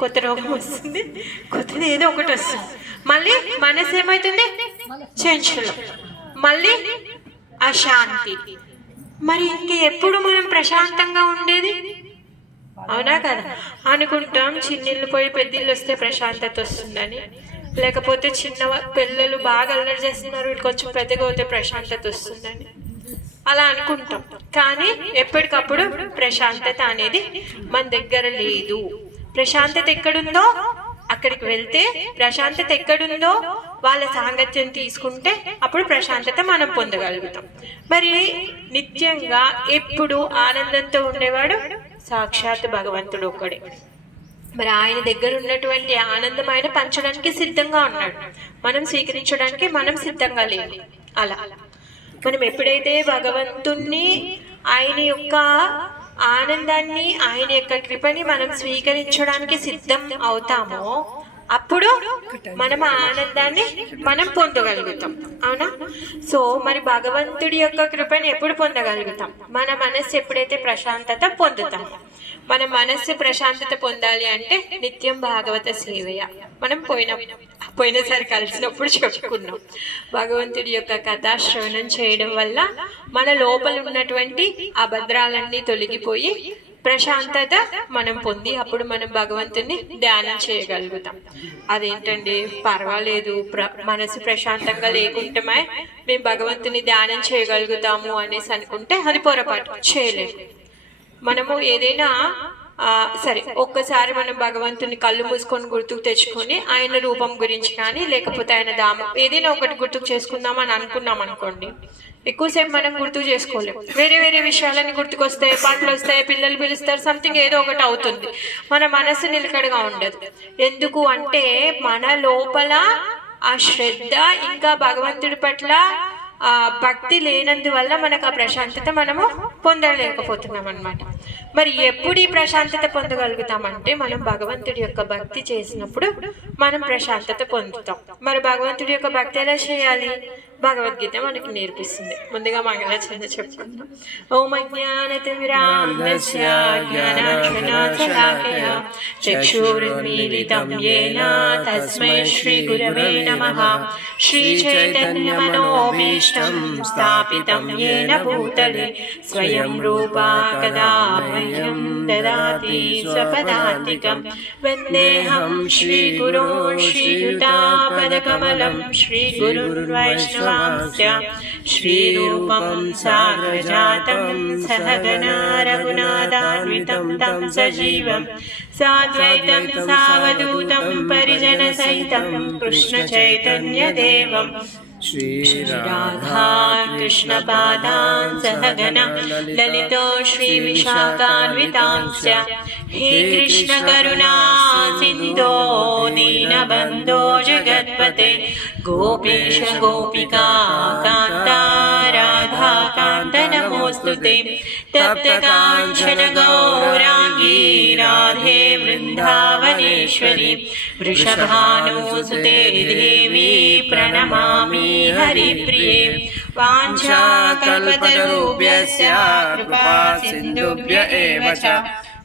కొత్త రోగం వస్తుంది, కొత్తది ఏదో ఒకటి వస్తుంది. మళ్ళీ మనసు ఏమవుతుంది? చంచలం, మళ్ళీ అశాంతి. మరి ఇంక ఎప్పుడు మనం ప్రశాంతంగా ఉండేది? అవునా కదా? అనుకుంటాం చిన్నిళ్ళు పోయి పెద్దిళ్ళు వస్తే ప్రశాంతత వస్తుందని, లేకపోతే చిన్న పిల్లలు బాగా అల్లరి చేస్తున్నారు వీటికి కొంచెం పెద్దగా పోతే ప్రశాంతత వస్తుందని అలా అనుకుంటాం. కానీ ఎప్పటికప్పుడు ప్రశాంతత అనేది మన దగ్గర లేదు. ప్రశాంతత ఎక్కడుందో అక్కడికి వెళ్తే, ప్రశాంతత ఎక్కడుందో వాళ్ళ సాంగత్యం తీసుకుంటే అప్పుడు ప్రశాంతత మనం పొందగలుగుతాం. మరి నిత్యంగా ఎప్పుడు ఆనందంతో ఉండేవాడు సాక్షాత్ భగవంతుడు ఒక్కడే. మరి ఆయన దగ్గర ఉన్నటువంటి ఆనందం ఆయన పంచడానికి సిద్ధంగా ఉన్నాడు, మనం స్వీకరించడానికి మనం సిద్ధంగా లేము. అలా మనం ఎప్పుడైతే భగవంతుణ్ణి, ఆయన యొక్క ఆనందాన్ని, ఆయన యొక్క కృపని మనం స్వీకరించడానికి సిద్ధం అవుతామో అప్పుడు మనం ఆ ఆనందాన్ని మనం పొందగలుగుతాం. అవునా? సో మరి భగవంతుడి యొక్క కృపని ఎప్పుడు పొందగలుగుతాం? మన మనస్సు ఎప్పుడైతే ప్రశాంతత పొందుతాం. మన మనస్సు ప్రశాంతత పొందాలి అంటే నిత్యం భాగవత సేవయ. మనం పోయినసారి కలిసినప్పుడు చెప్పుకున్నాం, భగవంతుడి యొక్క కథా శ్రవణం చేయడం వల్ల మన లోపల ఉన్నటువంటి అభద్రాలన్నీ తొలగిపోయి ప్రశాంతత మనం పొంది అప్పుడు మనం భగవంతుని ధ్యానం చేయగలుగుతాం. అదేంటండి పర్వాలేదు, మనసు ప్రశాంతంగా లేకుంటే మేము భగవంతుని ధ్యానం చేయగలుగుతాము అనేసి అనుకుంటే అది పొరపాటు. చేయలేము. మనము ఏదైనా సరే ఒక్కసారి మనం భగవంతుని కళ్ళు మూసుకొని గుర్తుకు తెచ్చుకొని ఆయన రూపం గురించి కానీ లేకపోతే ఆయన ధామం ఏదైనా ఒకటి గుర్తుకు చేసుకుందాం అని అనుకున్నాం అనుకోండి, ఎక్కువసేపు మనం గుర్తుకు చేసుకోలేం. వేరే వేరే విషయాలని గుర్తుకొస్తాయి, పాటలు వస్తాయి, పిల్లలు పిలుస్తారు, సంథింగ్ ఏదో ఒకటి అవుతుంది. మన మనసు నిలకడగా ఉండదు. ఎందుకు అంటే మన లోపల ఆ శ్రద్ధ ఇంకా భగవంతుడి పట్ల భక్తి లేనందువల్ల మనకు ఆ ప్రశాంతత మనము పొందలేకపోతున్నాం అన్నమాట. మరి ఎప్పుడు ఈ ప్రశాంతత పొందగలుగుతామంటే మనం భగవంతుడి యొక్క భక్తి చేసినప్పుడు మనం ప్రశాంతత పొందుతాం. మరి భగవంతుడి యొక్క భక్తి ఎలా చేయాలి? భగవద్గీత మనకి నేర్పిస్తుంది. ముందుగా మంగళాచరణ చెప్పుకుందాం. ఓం అజ్ఞానతిమిరాంధస్య జ్ఞానాంజనశలాకయ చక్షురున్మీలితం యేన తస్మై శ్రీ గురవే నమః. శ్రీ చైతన్య మనోభీష్టం స్థాపితం యేన భూతలే స్వయం రూపా కదా మహ్యం దదాతి స్వపదాంతికం. వందేహం శ్రీ గురో శ్రీయుతాపదకమలం శ్రీ గురుర్వైష్ణవ శ్రీరూపం సాగ్రజాతం సహగణా రఘునాథాన్వితం తం సజీవం సాద్వైతం సావధూతం పరిజన సహితం కృష్ణ చైతన్య దేవం శ్రీ రాధా కృష్ణ పాదాన్ సహగణా లలితో శ్రీ విశాఖాన్వితాంశ్చ. హే కృష్ణ కరుణా సింధో దీనబంధో జగత్పతే గోపేశ గోపికా కాంత రాధా కాంత నమోస్తుతే. తప్త కాంచన గౌరాంగీ రాధే వృందావనేశ్వరి వృషభానుసుతే దేవి ప్రణమామి హరిప్రియే. వాంఛాకల్పతరుభ్యస్య కృపా సింధుభ్య ఏవ చ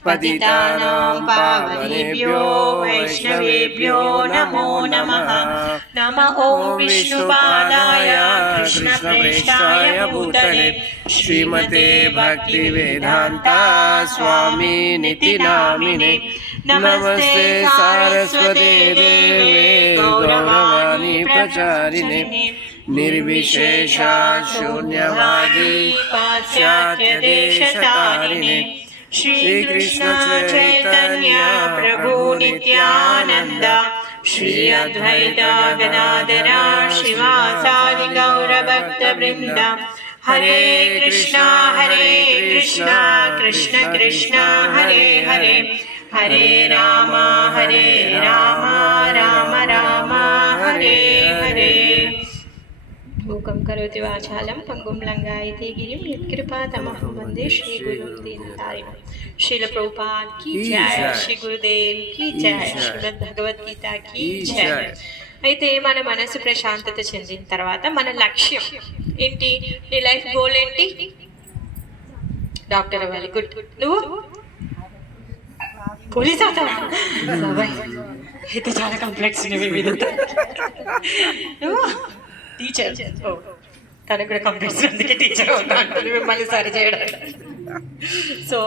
పతితానాం పావనేభ్యో వైష్ణవేభ్యో నమో నమః. నమః ఓం విష్ణుపాదాయ కృష్ణప్రేష్ఠాయ భూతలే శ్రీమతే భక్తివేదాంత స్వామినితి నామినే. నమస్తే సారస్వతే దేవే గౌరవాణి ప్రచారిణే నిర్విశేష శూన్యవాది పాశ్చాత్య దేశతారిణే. श्री कृष्ण चैतन्य प्रभु नित्यानंद श्री अद्वैत गदाधर शिवासादि गौर भक्त वृंद. हरे कृष्णा कृष्ण कृष्ण हरे हरे हरे राम राम राम हरे हरे. మూకం కరోతి వాచాలం పంగుం లంగాయతే గిరిం యత్కృపాతమహం వందే శ్రీ గురుం దీనతారిణం. శ్రీల ప్రభుపాద్ కీ జై, శ్రీ గురుదేవ్ కీ జై, శ్రీమద్ భగవద్గీత కీ జై. అయితే మన మనసు ప్రశాంతత చెందిన తర్వాత మన లక్ష్యం ఏంటి? నీ లైఫ్ గోల్ ఏంటి? డాక్టర్ అవ్వాలి. గుడ్. నువ్వు పోలీస్ అవుతావా? అయితే చాలా కాంప్లెక్స్ ఉన్నాయి మీద. టీచర్, తనకు కూడా కంప్లైంట్స్, అందుకే టీచర్ అవుతా అంటుంది మిమ్మల్ని సరి చేయడానికి. సో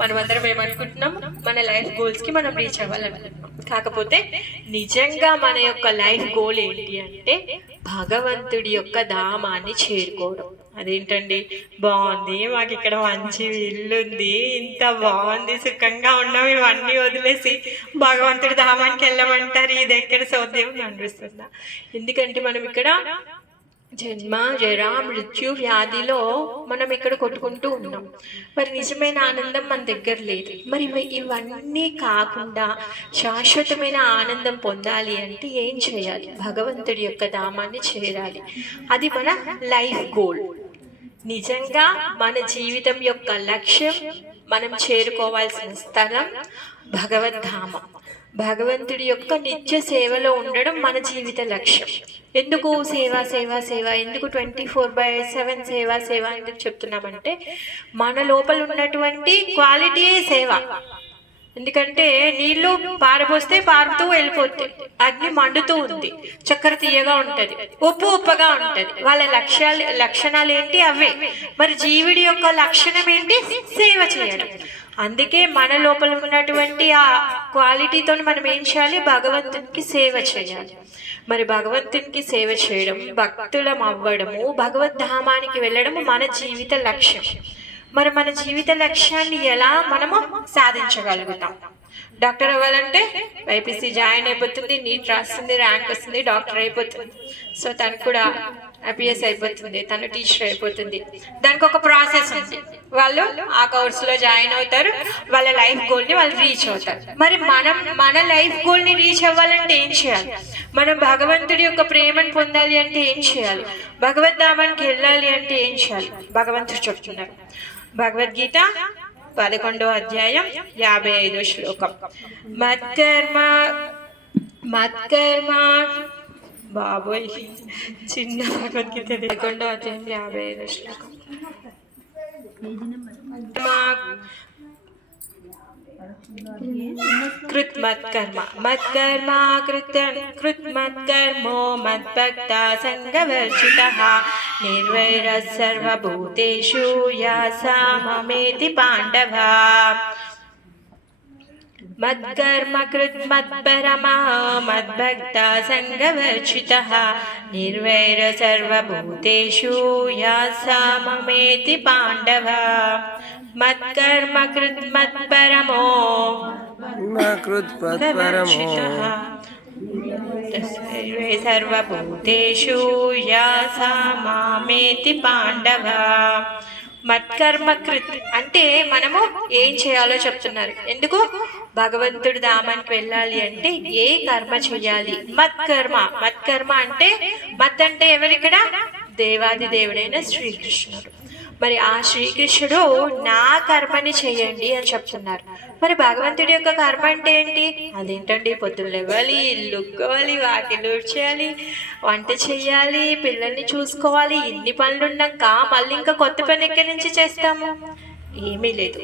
మనమందరం ఏమనుకుంటున్నాం, మన లైఫ్ గోల్స్కి మనం రీచ్ అవ్వాలనుకుంటున్నాం. కాకపోతే నిజంగా మన యొక్క లైఫ్ గోల్ ఏంటి అంటే భగవంతుడి యొక్క ధామాన్ని చేరుకోవడం. అదేంటండి, బాగుంది, మాకు ఇక్కడ మంచి ఇల్లు ఉంది, ఇంత బాగుంది, సుఖంగా ఉన్నాం, ఇవన్నీ వదిలేసి భగవంతుడి ధామానికి వెళ్ళమంటారు. ఇది ఎక్కడ సౌద్యం అనిపిస్తుందా? ఎందుకంటే మనం ఇక్కడ జన్మ జరా మృత్యు వ్యాధిలో మనం ఇక్కడ కొట్టుకుంటూ ఉన్నాం. మరి నిజమైన ఆనందం మన దగ్గర లేదు. మరి ఇవన్నీ కాకుండా శాశ్వతమైన ఆనందం పొందాలి అంటే ఏం చేయాలి? భగవంతుడి యొక్క ధామాన్ని చేరాలి. అది మన లైఫ్ గోల్. నిజంగా మన జీవితం యొక్క లక్ష్యం, మనం చేరుకోవాల్సిన స్థలం భగవద్ధామం. భగవంతుడి యొక్క నిత్య సేవలో ఉండడం మన జీవిత లక్ష్యం. ఎందుకు సేవ సేవ సేవ, ఎందుకు 24/7 సేవ సేవ ఎందుకు చెప్తున్నామంటే మన లోపల ఉన్నటువంటి క్వాలిటీయే సేవ. ఎందుకంటే నీళ్లు పారబోస్తే పారుతూ వెళ్ళిపోతాయి, అగ్ని మండుతూ ఉంది, చక్కెర తీయగా ఉంటుంది, ఉప్పు ఉప్పగా ఉంటుంది. వాళ్ళ లక్షణాలు ఏంటి? అవే. మరి జీవుడి యొక్క లక్షణం ఏంటి? సేవ చేయడం. అందుకే మన లోపల ఉన్నటువంటి ఆ క్వాలిటీతో మనం ఏం చేయాలి? భగవంతునికి సేవ చేయాలి. మరి భగవంతునికి సేవ చేయడం, భక్తులం అవ్వడము, భగవద్ధామానికి వెళ్ళడము మన జీవిత లక్ష్యం. మరి మన జీవిత లక్ష్యాన్ని ఎలా మనము సాధించగలుగుతాం? డాక్టర్ అవ్వాలంటే బైపీసీ జాయిన్ అయిపోతుంది, నీట్ రాస్తుంది, ర్యాంక్ వస్తుంది, డాక్టర్ అయిపోతుంది. సో తనకు కూడా ఐపీఎస్ అయిపోతుంది, తను టీచర్ అయిపోతుంది. దానికి ఒక ప్రాసెస్ ఉంది. వాళ్ళు ఆ కోర్సులో జాయిన్ అవుతారు, వాళ్ళ లైఫ్ గోల్ని వాళ్ళు రీచ్ అవుతారు. మరి మనం మన లైఫ్ గోల్ని రీచ్ అవ్వాలంటే ఏం చేయాలి? మనం భగవంతుడి యొక్క ప్రేమను పొందాలి అంటే ఏం చేయాలి? భగవద్ధామానికి వెళ్ళాలి అంటే ఏం చేయాలి? భగవంతుడు చెప్తున్నారు. భగవద్గీత 11వ అధ్యాయం 55వ శ్లోకం. మత్కర్మ బాబోయ్, చిన్న భగవద్గీత 11వ అధ్యాయం 55వ శ్లోకం. మత్కర్మ కృత్మత్కర్మో మద్భక్త సంగవర్జితః నిర్వైరః సర్వభూతేషు యాసా మమేతి పాండవ. మద్కర్మ కృత్మత్పరమా మద్భక్త సంగవర్జితః నిర్వైరః సర్వభూతేషు యాసా మమేతి పాండవ. మత్కర్మ కృత్మత్పరమో సర్వభూతేషు యాసా మామేతి పాండవ. మత్కర్మ కృత్ అంటే మనము ఏం చేయాలో చెప్తున్నారు. ఎందుకు? భగవంతుడి ధామానికి వెళ్ళాలి అంటే ఏ కర్మ చేయాలి? మత్కర్మ అంటే మత్ అంటే ఎవరిక్కడ? దేవాది దేవుడైన శ్రీకృష్ణుడు. మరి ఆ శ్రీకృష్ణుడు నా కర్మని చేయండి అని చెప్తున్నారు. మరి భగవంతుడి యొక్క కర్మ అంటే ఏంటి? అదేంటండి, పొద్దున్న లేవాలి, ఇల్లు ఉక్కోవాలి, వాకిలు ఊడ్చేయాలి, వంట చేయాలి, పిల్లల్ని చూసుకోవాలి. ఇన్ని పనులు ఉన్నాక మళ్ళీ ఇంకా కొత్త పని ఎక్కడి నుంచి చేస్తాము? ఏమీ లేదు.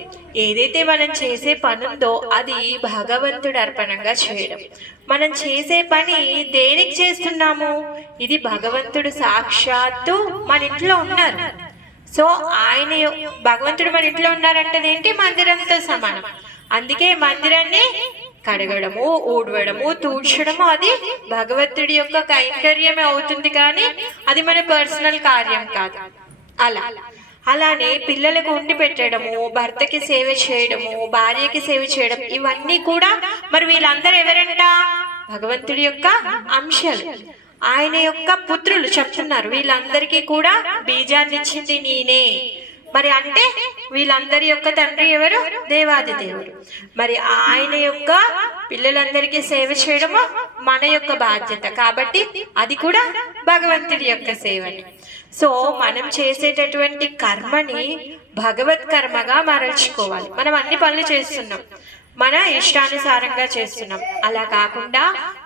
ఏదైతే మనం చేసే పని ఉందో అది భగవంతుడు అర్పణంగా చేయడం. మనం చేసే పని దేనికి చేస్తున్నాము? ఇది భగవంతుడు సాక్షాత్తు మన ఇంట్లో ఉన్నారు. సో ఆయన భగవంతుడు మన ఇంట్లో ఉన్నారంటే ఏంటి? మందిరంతో సమానం. అందుకే మందిరాన్ని కడగడము, ఊడవడము, తూడ్చడము అది భగవంతుడి యొక్క కైంకర్యమే అవుతుంది, కానీ అది మన పర్సనల్ కార్యం కాదు. అలానే పిల్లలకు ఉండి పెట్టడము, భర్తకి సేవ చేయడము, భార్యకి సేవ చేయడం, ఇవన్నీ కూడా మరి వీళ్ళందరూ ఎవరంట? భగవంతుడి యొక్క అంశాలు, ఆయన యొక్క పుత్రులు చెప్తున్నారు. వీళ్ళందరికీ కూడా బీజాన్ని ఇచ్చింది నేనే. మరి అంటే వీళ్ళందరి యొక్క తండ్రి ఎవరు? దేవాది దేవుడు. మరి ఆయన యొక్క పిల్లలందరికీ సేవ చేయడము మన యొక్క బాధ్యత. కాబట్టి అది కూడా భగవంతుడి యొక్క సేవని. సో మనం చేసేటటువంటి కర్మని భగవత్ కర్మగా మరల్చుకోవాలి. మనం అన్ని పనులు చేస్తున్నాం, మన ఇష్టానుసారంగా చేస్తున్నాం. అలా కాకుండా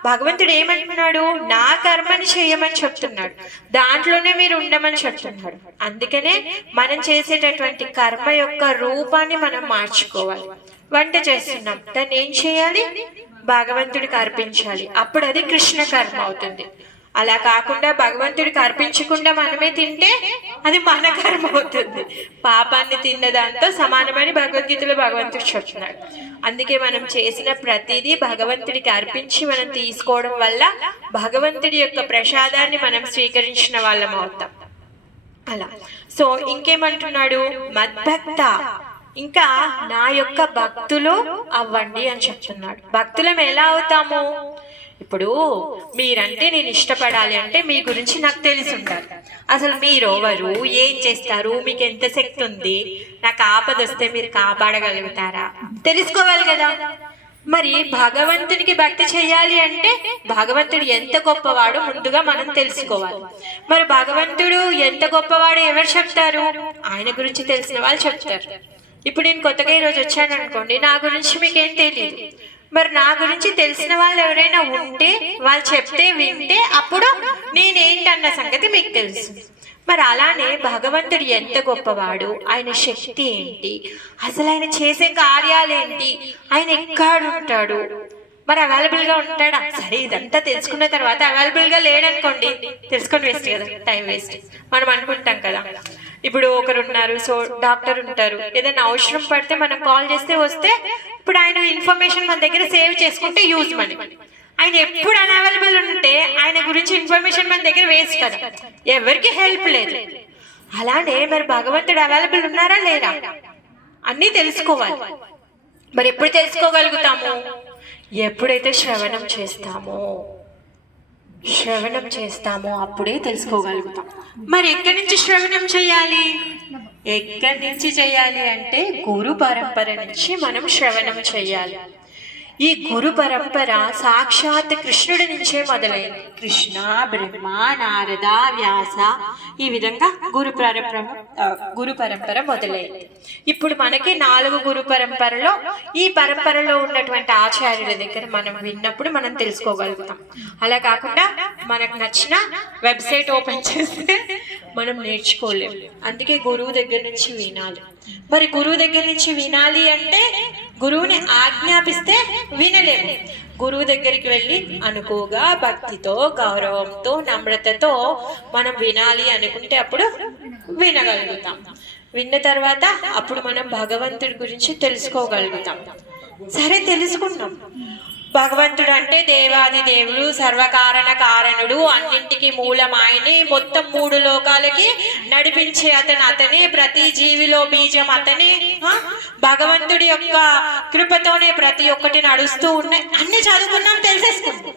భగవంతుడు ఏమంటున్నాడు? నా కర్మని చేయమని చెప్తున్నాడు, దాంట్లోనే మీరు ఉండమని చెప్తున్నాడు. అందుకనే మనం చేసేటటువంటి కర్మ యొక్క రూపాన్ని మనం మార్చుకోవాలి. వంట చేస్తున్నాం, దాన్ని ఏం చేయాలి? భగవంతుడికి అర్పించాలి. అప్పుడు అది కృష్ణ కర్మ అవుతుంది. అలా కాకుండా భగవంతుడికి అర్పించకుండా మనమే తింటే అది మన కర్మ అవుతుంది. పాపాన్ని తిన్న దాంతో సమానమని భగవద్గీతలో భగవంతుడు చెప్తున్నాడు. అందుకే మనం చేసిన ప్రతిదీ భగవంతుడికి అర్పించి మనం తీసుకోవడం వల్ల భగవంతుడి యొక్క ప్రసాదాన్ని మనం స్వీకరించిన వాళ్ళం అవుతాం. అలా సో ఇంకేమంటున్నాడు? మద్భక్త, ఇంకా నా యొక్క భక్తులు అవ్వండి అని చెప్తున్నాడు. భక్తులం ఎలా అవుతాము? ఇప్పుడు మీరంటే నేను ఇష్టపడాలి అంటే మీ గురించి నాకు తెలిసి ఉండాలి. అసలు మీరెవరు, ఏం చేస్తారు, మీకు ఎంత శక్తి ఉంది, నాకు ఆపద వస్తే మీరు కాపాడగలుగుతారా, తెలుసుకోవాలి కదా. మరి భగవంతునికి భక్తి చేయాలి అంటే భగవంతుడు ఎంత గొప్పవాడో ముందుగా మనం తెలుసుకోవాలి. మరి భగవంతుడు ఎంత గొప్పవాడో ఎవరు చెప్తారు? ఆయన గురించి తెలిసిన వాళ్ళు చెప్తారు. ఇప్పుడు నేను కొత్తగా ఈరోజు వచ్చాను అనుకోండి, నా గురించి మీకేం తెలియదు. మరి నా గురించి తెలిసిన వాళ్ళు ఎవరైనా ఉంటే వాళ్ళు చెప్తే వింటే అప్పుడు నేనేంటన్న సంగతి మీకు తెలుసు. మరి అలానే భగవంతుడు ఎంత గొప్పవాడు, ఆయన శక్తి ఏంటి, అసలు ఆయన చేసే కార్యాలేంటి, ఆయన ఎక్కడ ఉంటాడు, మరి అవైలబుల్గా ఉంటాడా? సరే ఇదంతా తెలుసుకున్న తర్వాత అవైలబుల్గా లేడనుకోండి, తెలుసుకొని వేస్ట్ కదా, టైం వేస్ట్. మనం అనుకుంటాం కదా, ఇప్పుడు ఒకరు ఉన్నారు, సో డాక్టర్ ఉంటారు, ఏదైనా అవసరం పడితే మనం కాల్ చేస్తే వస్తే ఇప్పుడు ఆయన ఇన్ఫర్మేషన్ మన దగ్గర సేవ్ చేసుకుంటే యూజ్ మనీ. ఆయన ఎప్పుడు అన్అవైలబుల్ ఉంటే ఆయన గురించి ఇన్ఫర్మేషన్ మన దగ్గర వేస్ట్ కదా, ఎవరికి హెల్ప్ లేదు. అలానే మరి భగవంతుడు అవైలబుల్ ఉన్నారా లేరా అన్నీ తెలుసుకోవాలి. మరి ఎప్పుడు తెలుసుకోగలుగుతాము? ఎప్పుడైతే శ్రవణం చేస్తామో అప్పుడే తెలుసుకోగలుగుతాం. మరి ఎక్కడి నుంచి శ్రవణం చేయాలి? ఎక్కడి నుంచి చేయాలి అంటే గురు పరంపర నుంచి మనం శ్రవణం చేయాలి. ఈ గురు పరంపర సాక్షాత్ కృష్ణుడి నుంచే మొదలైంది. కృష్ణ, బ్రహ్మ, నారద, వ్యాస, ఈ విధంగా గురు పరంపర మొదలైంది. ఇప్పుడు మనకి 4 గురు పరంపరలో ఈ పరంపరలో ఉన్నటువంటి ఆచార్యుల దగ్గర మనం విన్నప్పుడు మనం తెలుసుకోగలుగుతాం. అలా కాకుండా మనకు నచ్చిన వెబ్సైట్ ఓపెన్ చేస్తే మనం నేర్చుకోలేము. అందుకే గురువు దగ్గర నుంచి వినాలి. మరి గురువు దగ్గర నుంచి వినాలి అంటే గురువుని ఆజ్ఞాపిస్తే వినలేము. గురువు దగ్గరికి వెళ్ళి అనుకోగా భక్తితో, గౌరవంతో, నమ్రతతో మనం వినాలి అనుకుంటే అప్పుడు వినగలుగుతాం. విన్న తర్వాత అప్పుడు మనం భగవంతుడి గురించి తెలుసుకోగలుగుతాం. సరే తెలుసుకున్నాం, భగవంతుడు అంటే దేవాది దేవుడు, సర్వకారణ కారణుడు, అన్నింటికి మూలం ఆయనే, మొత్తం 3 లోకాలకి నడిపించే అతనే, ప్రతి జీవిలో బీజం అతనే, భగవంతుడి యొక్క కృపతోనే ప్రతి ఒక్కటి నడుస్తూ ఉన్నాయి. అన్ని చదువుకున్నాం, తెలిసేసుకున్నాం.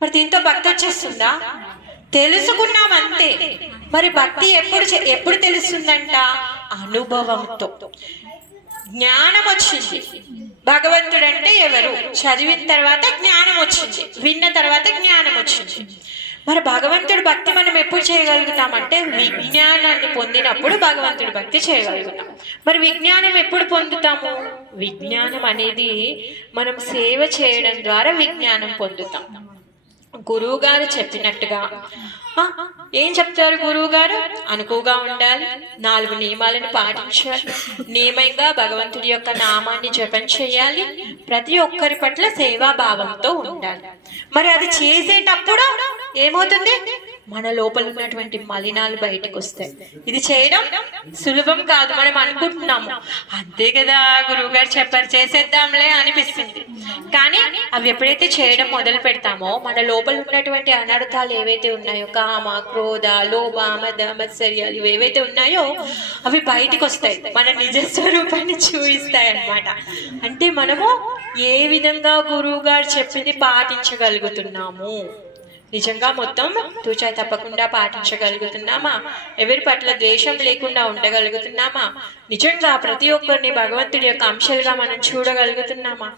మరి దీంతో భక్తి వచ్చేస్తుందా? తెలుసుకున్నాం అంతే. మరి భక్తి ఎప్పుడు తెలుస్తుందంట? అనుభవంతో. జ్ఞానం వచ్చింది. భగవంతుడు అంటే ఎవరు చదివిన తర్వాత జ్ఞానం వచ్చింది, విన్న తర్వాత జ్ఞానం వచ్చింది. మరి భగవంతుడి భక్తి మనం ఎప్పుడు చేయగలుగుతామంటే విజ్ఞానాన్ని పొందినప్పుడు భగవంతుడి భక్తి చేయగలుగుతాం. మరి విజ్ఞానం ఎప్పుడు పొందుతాము? విజ్ఞానం అనేది మనం సేవ చేయడం ద్వారా విజ్ఞానం పొందుతాం. గురువు గారు చెప్పినట్టుగా ఏం చెప్తారు? గురువు గారు అనుకువగా ఉండాలి, 4 నియమాలను పాటించాలి, నియమంగా భగవంతుడి యొక్క నామాన్ని జపం చేయాలి, ప్రతి ఒక్కరి పట్ల సేవాభావంతో ఉండాలి. మరి అది చేసేటప్పుడు ఏమవుతుంది? మన లోపల ఉన్నటువంటి మలినాలు బయటకు వస్తాయి. ఇది చేయడం సులభం కాదు, మనం అనుకుంటున్నాము అంతే కదా, గురువు గారు చెప్పారు చేసేద్దాంలే అనిపిస్తుంది. కానీ అవి ఎప్పుడైతే చేయడం మొదలు పెడతామో మన లోపల ఉన్నటువంటి అనర్థాలు ఏవైతే ఉన్నాయో, కామ, క్రోధ, లోభ, మద, మత్సర్యాలు ఏవైతే ఉన్నాయో అవి బయటకు వస్తాయి, మన నిజ స్వరూపాన్ని చూపిస్తాయి అన్నమాట. అంటే మనము ఏ విధంగా గురువు గారు చెప్పింది పాటించగలుగుతున్నాము, నిజంగా మొత్తం తూచా తప్పకుండా పాటించగలుగుతున్నామా, ఎవరి పట్ల ద్వేషం లేకుండా ఉండగలుగుతున్నామా, నిజంగా ప్రతి ఒక్కరిని భగవంతుడి యొక్క అంశాలుగా మనం చూడగలుగుతున్నామా,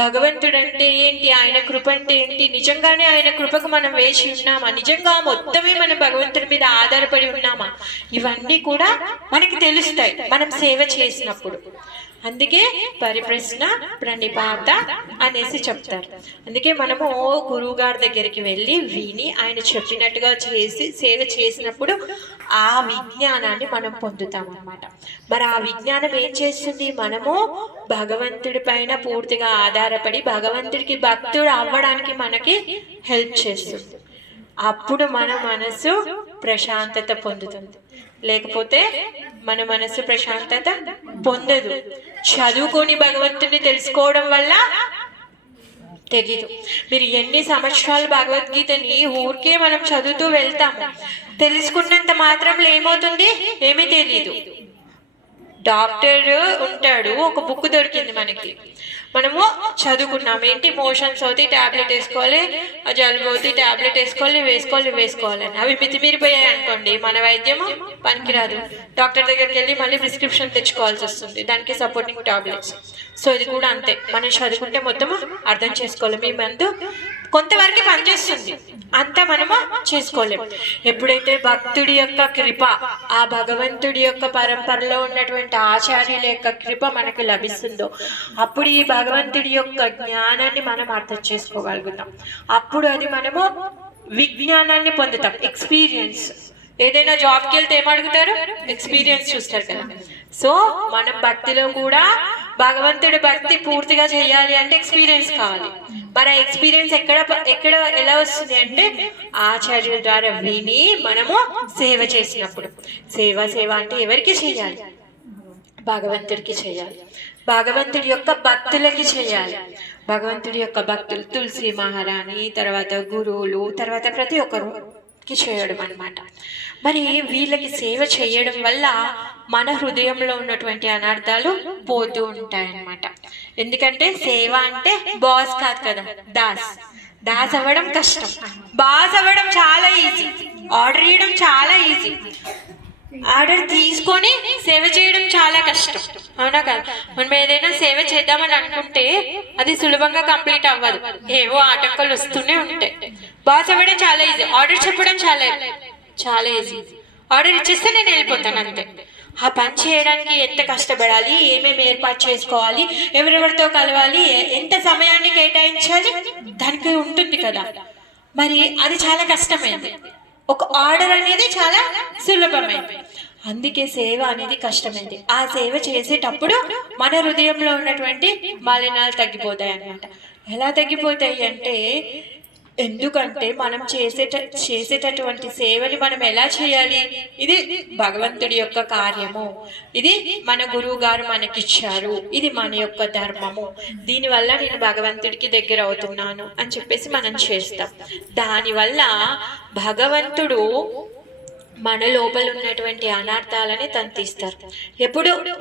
భగవంతుడు అంటే ఏంటి, ఆయన కృప అంటే ఏంటి, నిజంగానే ఆయన కృపకు మనం వేచి ఉన్నామా, నిజంగా మొత్తమే మనం భగవంతుడి మీద ఆధారపడి ఉన్నామా, ఇవన్నీ కూడా మనకి తెలుస్తాయి మనం సేవ చేసినప్పుడు. అందుకే పరిప్రశ్న ప్రణిపాత అనేసి చెప్తారు. అందుకే మనము గురువు గారి దగ్గరికి వెళ్ళి విని ఆయన చెప్పినట్టుగా చేసి సేవ చేసినప్పుడు ఆ విజ్ఞానాన్ని మనం పొందుతాం అన్నమాట. మరి ఆ విజ్ఞానం ఏం చేస్తుంది? మనము భగవంతుడి పైన పూర్తిగా ఆధారపడి భగవంతుడికి భక్తుడు అవ్వడానికి మనకి హెల్ప్ చేస్తుంది. అప్పుడు మన మనసు ప్రశాంతత పొందుతుంది. లేకపోతే మన మనసు ప్రశాంతత పొందదు. చదువుకొని భగవంతుని తెలుసుకోవడం వల్ల తెలీదు. మీరు ఎన్ని సంవత్సరాలు భగవద్గీతని ఊరికే మనం చదువుతూ వెళ్తాము, తెలుసుకున్నంత మాత్రంలో ఏమవుతుంది? ఏమీ తెలీదు. డాక్టర్ ఉంటాడు, ఒక బుక్ దొరికింది మనకి, మనము చదువుకున్నాం, ఏంటి మోషన్స్ అవుతాయి టాబ్లెట్ వేసుకోవాలి, జలుబు అవుతాయి టాబ్లెట్ వేసుకోవాలని. అవి మితిమీరిపోయాయి అనుకోండి, మన వైద్యము పనికిరాదు. డాక్టర్ దగ్గరికి వెళ్ళి మళ్ళీ ప్రిస్క్రిప్షన్ తెచ్చుకోవాల్సి వస్తుంది, దానికి సపోర్టింగ్ టాబ్లెట్స్. సో ఇది కూడా అంతే, మనం చదువుకుంటే మొత్తము అర్థం చేసుకోవాలి. మీ మందు కొంతవరకు పనిచేస్తుంది, అంతా మనము చేసుకోలేము. ఎప్పుడైతే భక్తుడి యొక్క కృప, ఆ భగవంతుడి యొక్క పరంపరలో ఉన్నటువంటి ఆచార్యుల యొక్క కృప మనకు లభిస్తుందో అప్పుడు ఈ భగవంతుడి యొక్క జ్ఞానాన్ని మనం అర్థం చేసుకోగలుగుతాం. అప్పుడు అది మనము విజ్ఞానాన్ని పొందుతాం, ఎక్స్పీరియన్స్. ఏదైనా జాబ్కి వెళ్తే ఏమడుగుతారు? ఎక్స్పీరియన్స్ చూస్తారు కదా. సో మనం భక్తిలో కూడా భగవంతుడి భక్తి పూర్తిగా చేయాలి అంటే ఎక్స్పీరియన్స్ కావాలి. మరి ఆ ఎక్స్పీరియన్స్ ఎక్కడ ఎలా వస్తుంది అంటే ఆచార్యుల ద్వారా విని మనము సేవ చేసినప్పుడు. సేవ అంటే ఎవరికి చేయాలి? భగవంతుడికి చేయాలి, భగవంతుడి యొక్క భక్తులకి చేయాలి. భగవంతుడి యొక్క భక్తులు తులసి మహారాణి, తర్వాత గురువులు, తర్వాత ప్రతి ఒక్కరికి చేయడం అన్నమాట. మరి వీళ్ళకి సేవ చేయడం వల్ల మన హృదయంలో ఉన్నటువంటి అనర్థాలు పోతూ ఉంటాయన్నమాట. ఎందుకంటే సేవ అంటే బాస్ కాదు కదా, దాస్ అవ్వడం కష్టం. బాస్ అవ్వడం చాలా ఈజీ, ఆర్డర్ ఇవ్వడం చాలా ఈజీ, ఆర్డర్ తీసుకొని సేవ చేయడం చాలా కష్టం. అవునా కదా? మనం ఏదైనా సేవ చేద్దామని అనుకుంటే అది సులభంగా కంప్లీట్ అవ్వదు, ఏవో ఆటంకాలు వస్తూనే ఉంటాయి. బాస్ అవ్వడం చాలా ఈజీ, ఆర్డర్ చెప్పడం చాలా ఈజీ. ఆర్డర్ ఇచ్చేస్తే నేను వెళ్ళిపోతాను అంతే. ఆ పని చేయడానికి ఎంత కష్టపడాలి, ఏమేమి ఏర్పాటు చేసుకోవాలి, ఎవరెవరితో కలవాలి, ఎంత సమయాన్ని కేటాయించాలి, దానికి ఉంటుంది కదా. మరి అది చాలా కష్టమైంది, ఒక ఆర్డర్ అనేది చాలా సులభమైంది. అందుకే సేవ అనేది కష్టమైంది. ఆ సేవ చేసేటప్పుడు మన హృదయంలో ఉన్నటువంటి మాలిన్యాలు తగ్గిపోతాయి అన్నమాట. ఎలా తగ్గిపోతాయి అంటే, ఎందుకంటే మనం చేసేటటువంటి సేవని మనం ఎలా చేయాలి? ఇది భగవంతుడి యొక్క కార్యము, ఇది మన గురువు గారు మనకిచ్చారు, ఇది మన యొక్క ధర్మము, దీనివల్ల నేను భగవంతుడికి దగ్గర అవుతున్నాను అని చెప్పేసి మనం చేస్తాం. దానివల్ల భగవంతుడు మన లోపల ఉన్నటువంటి అనార్థాలని తంతిస్తారు.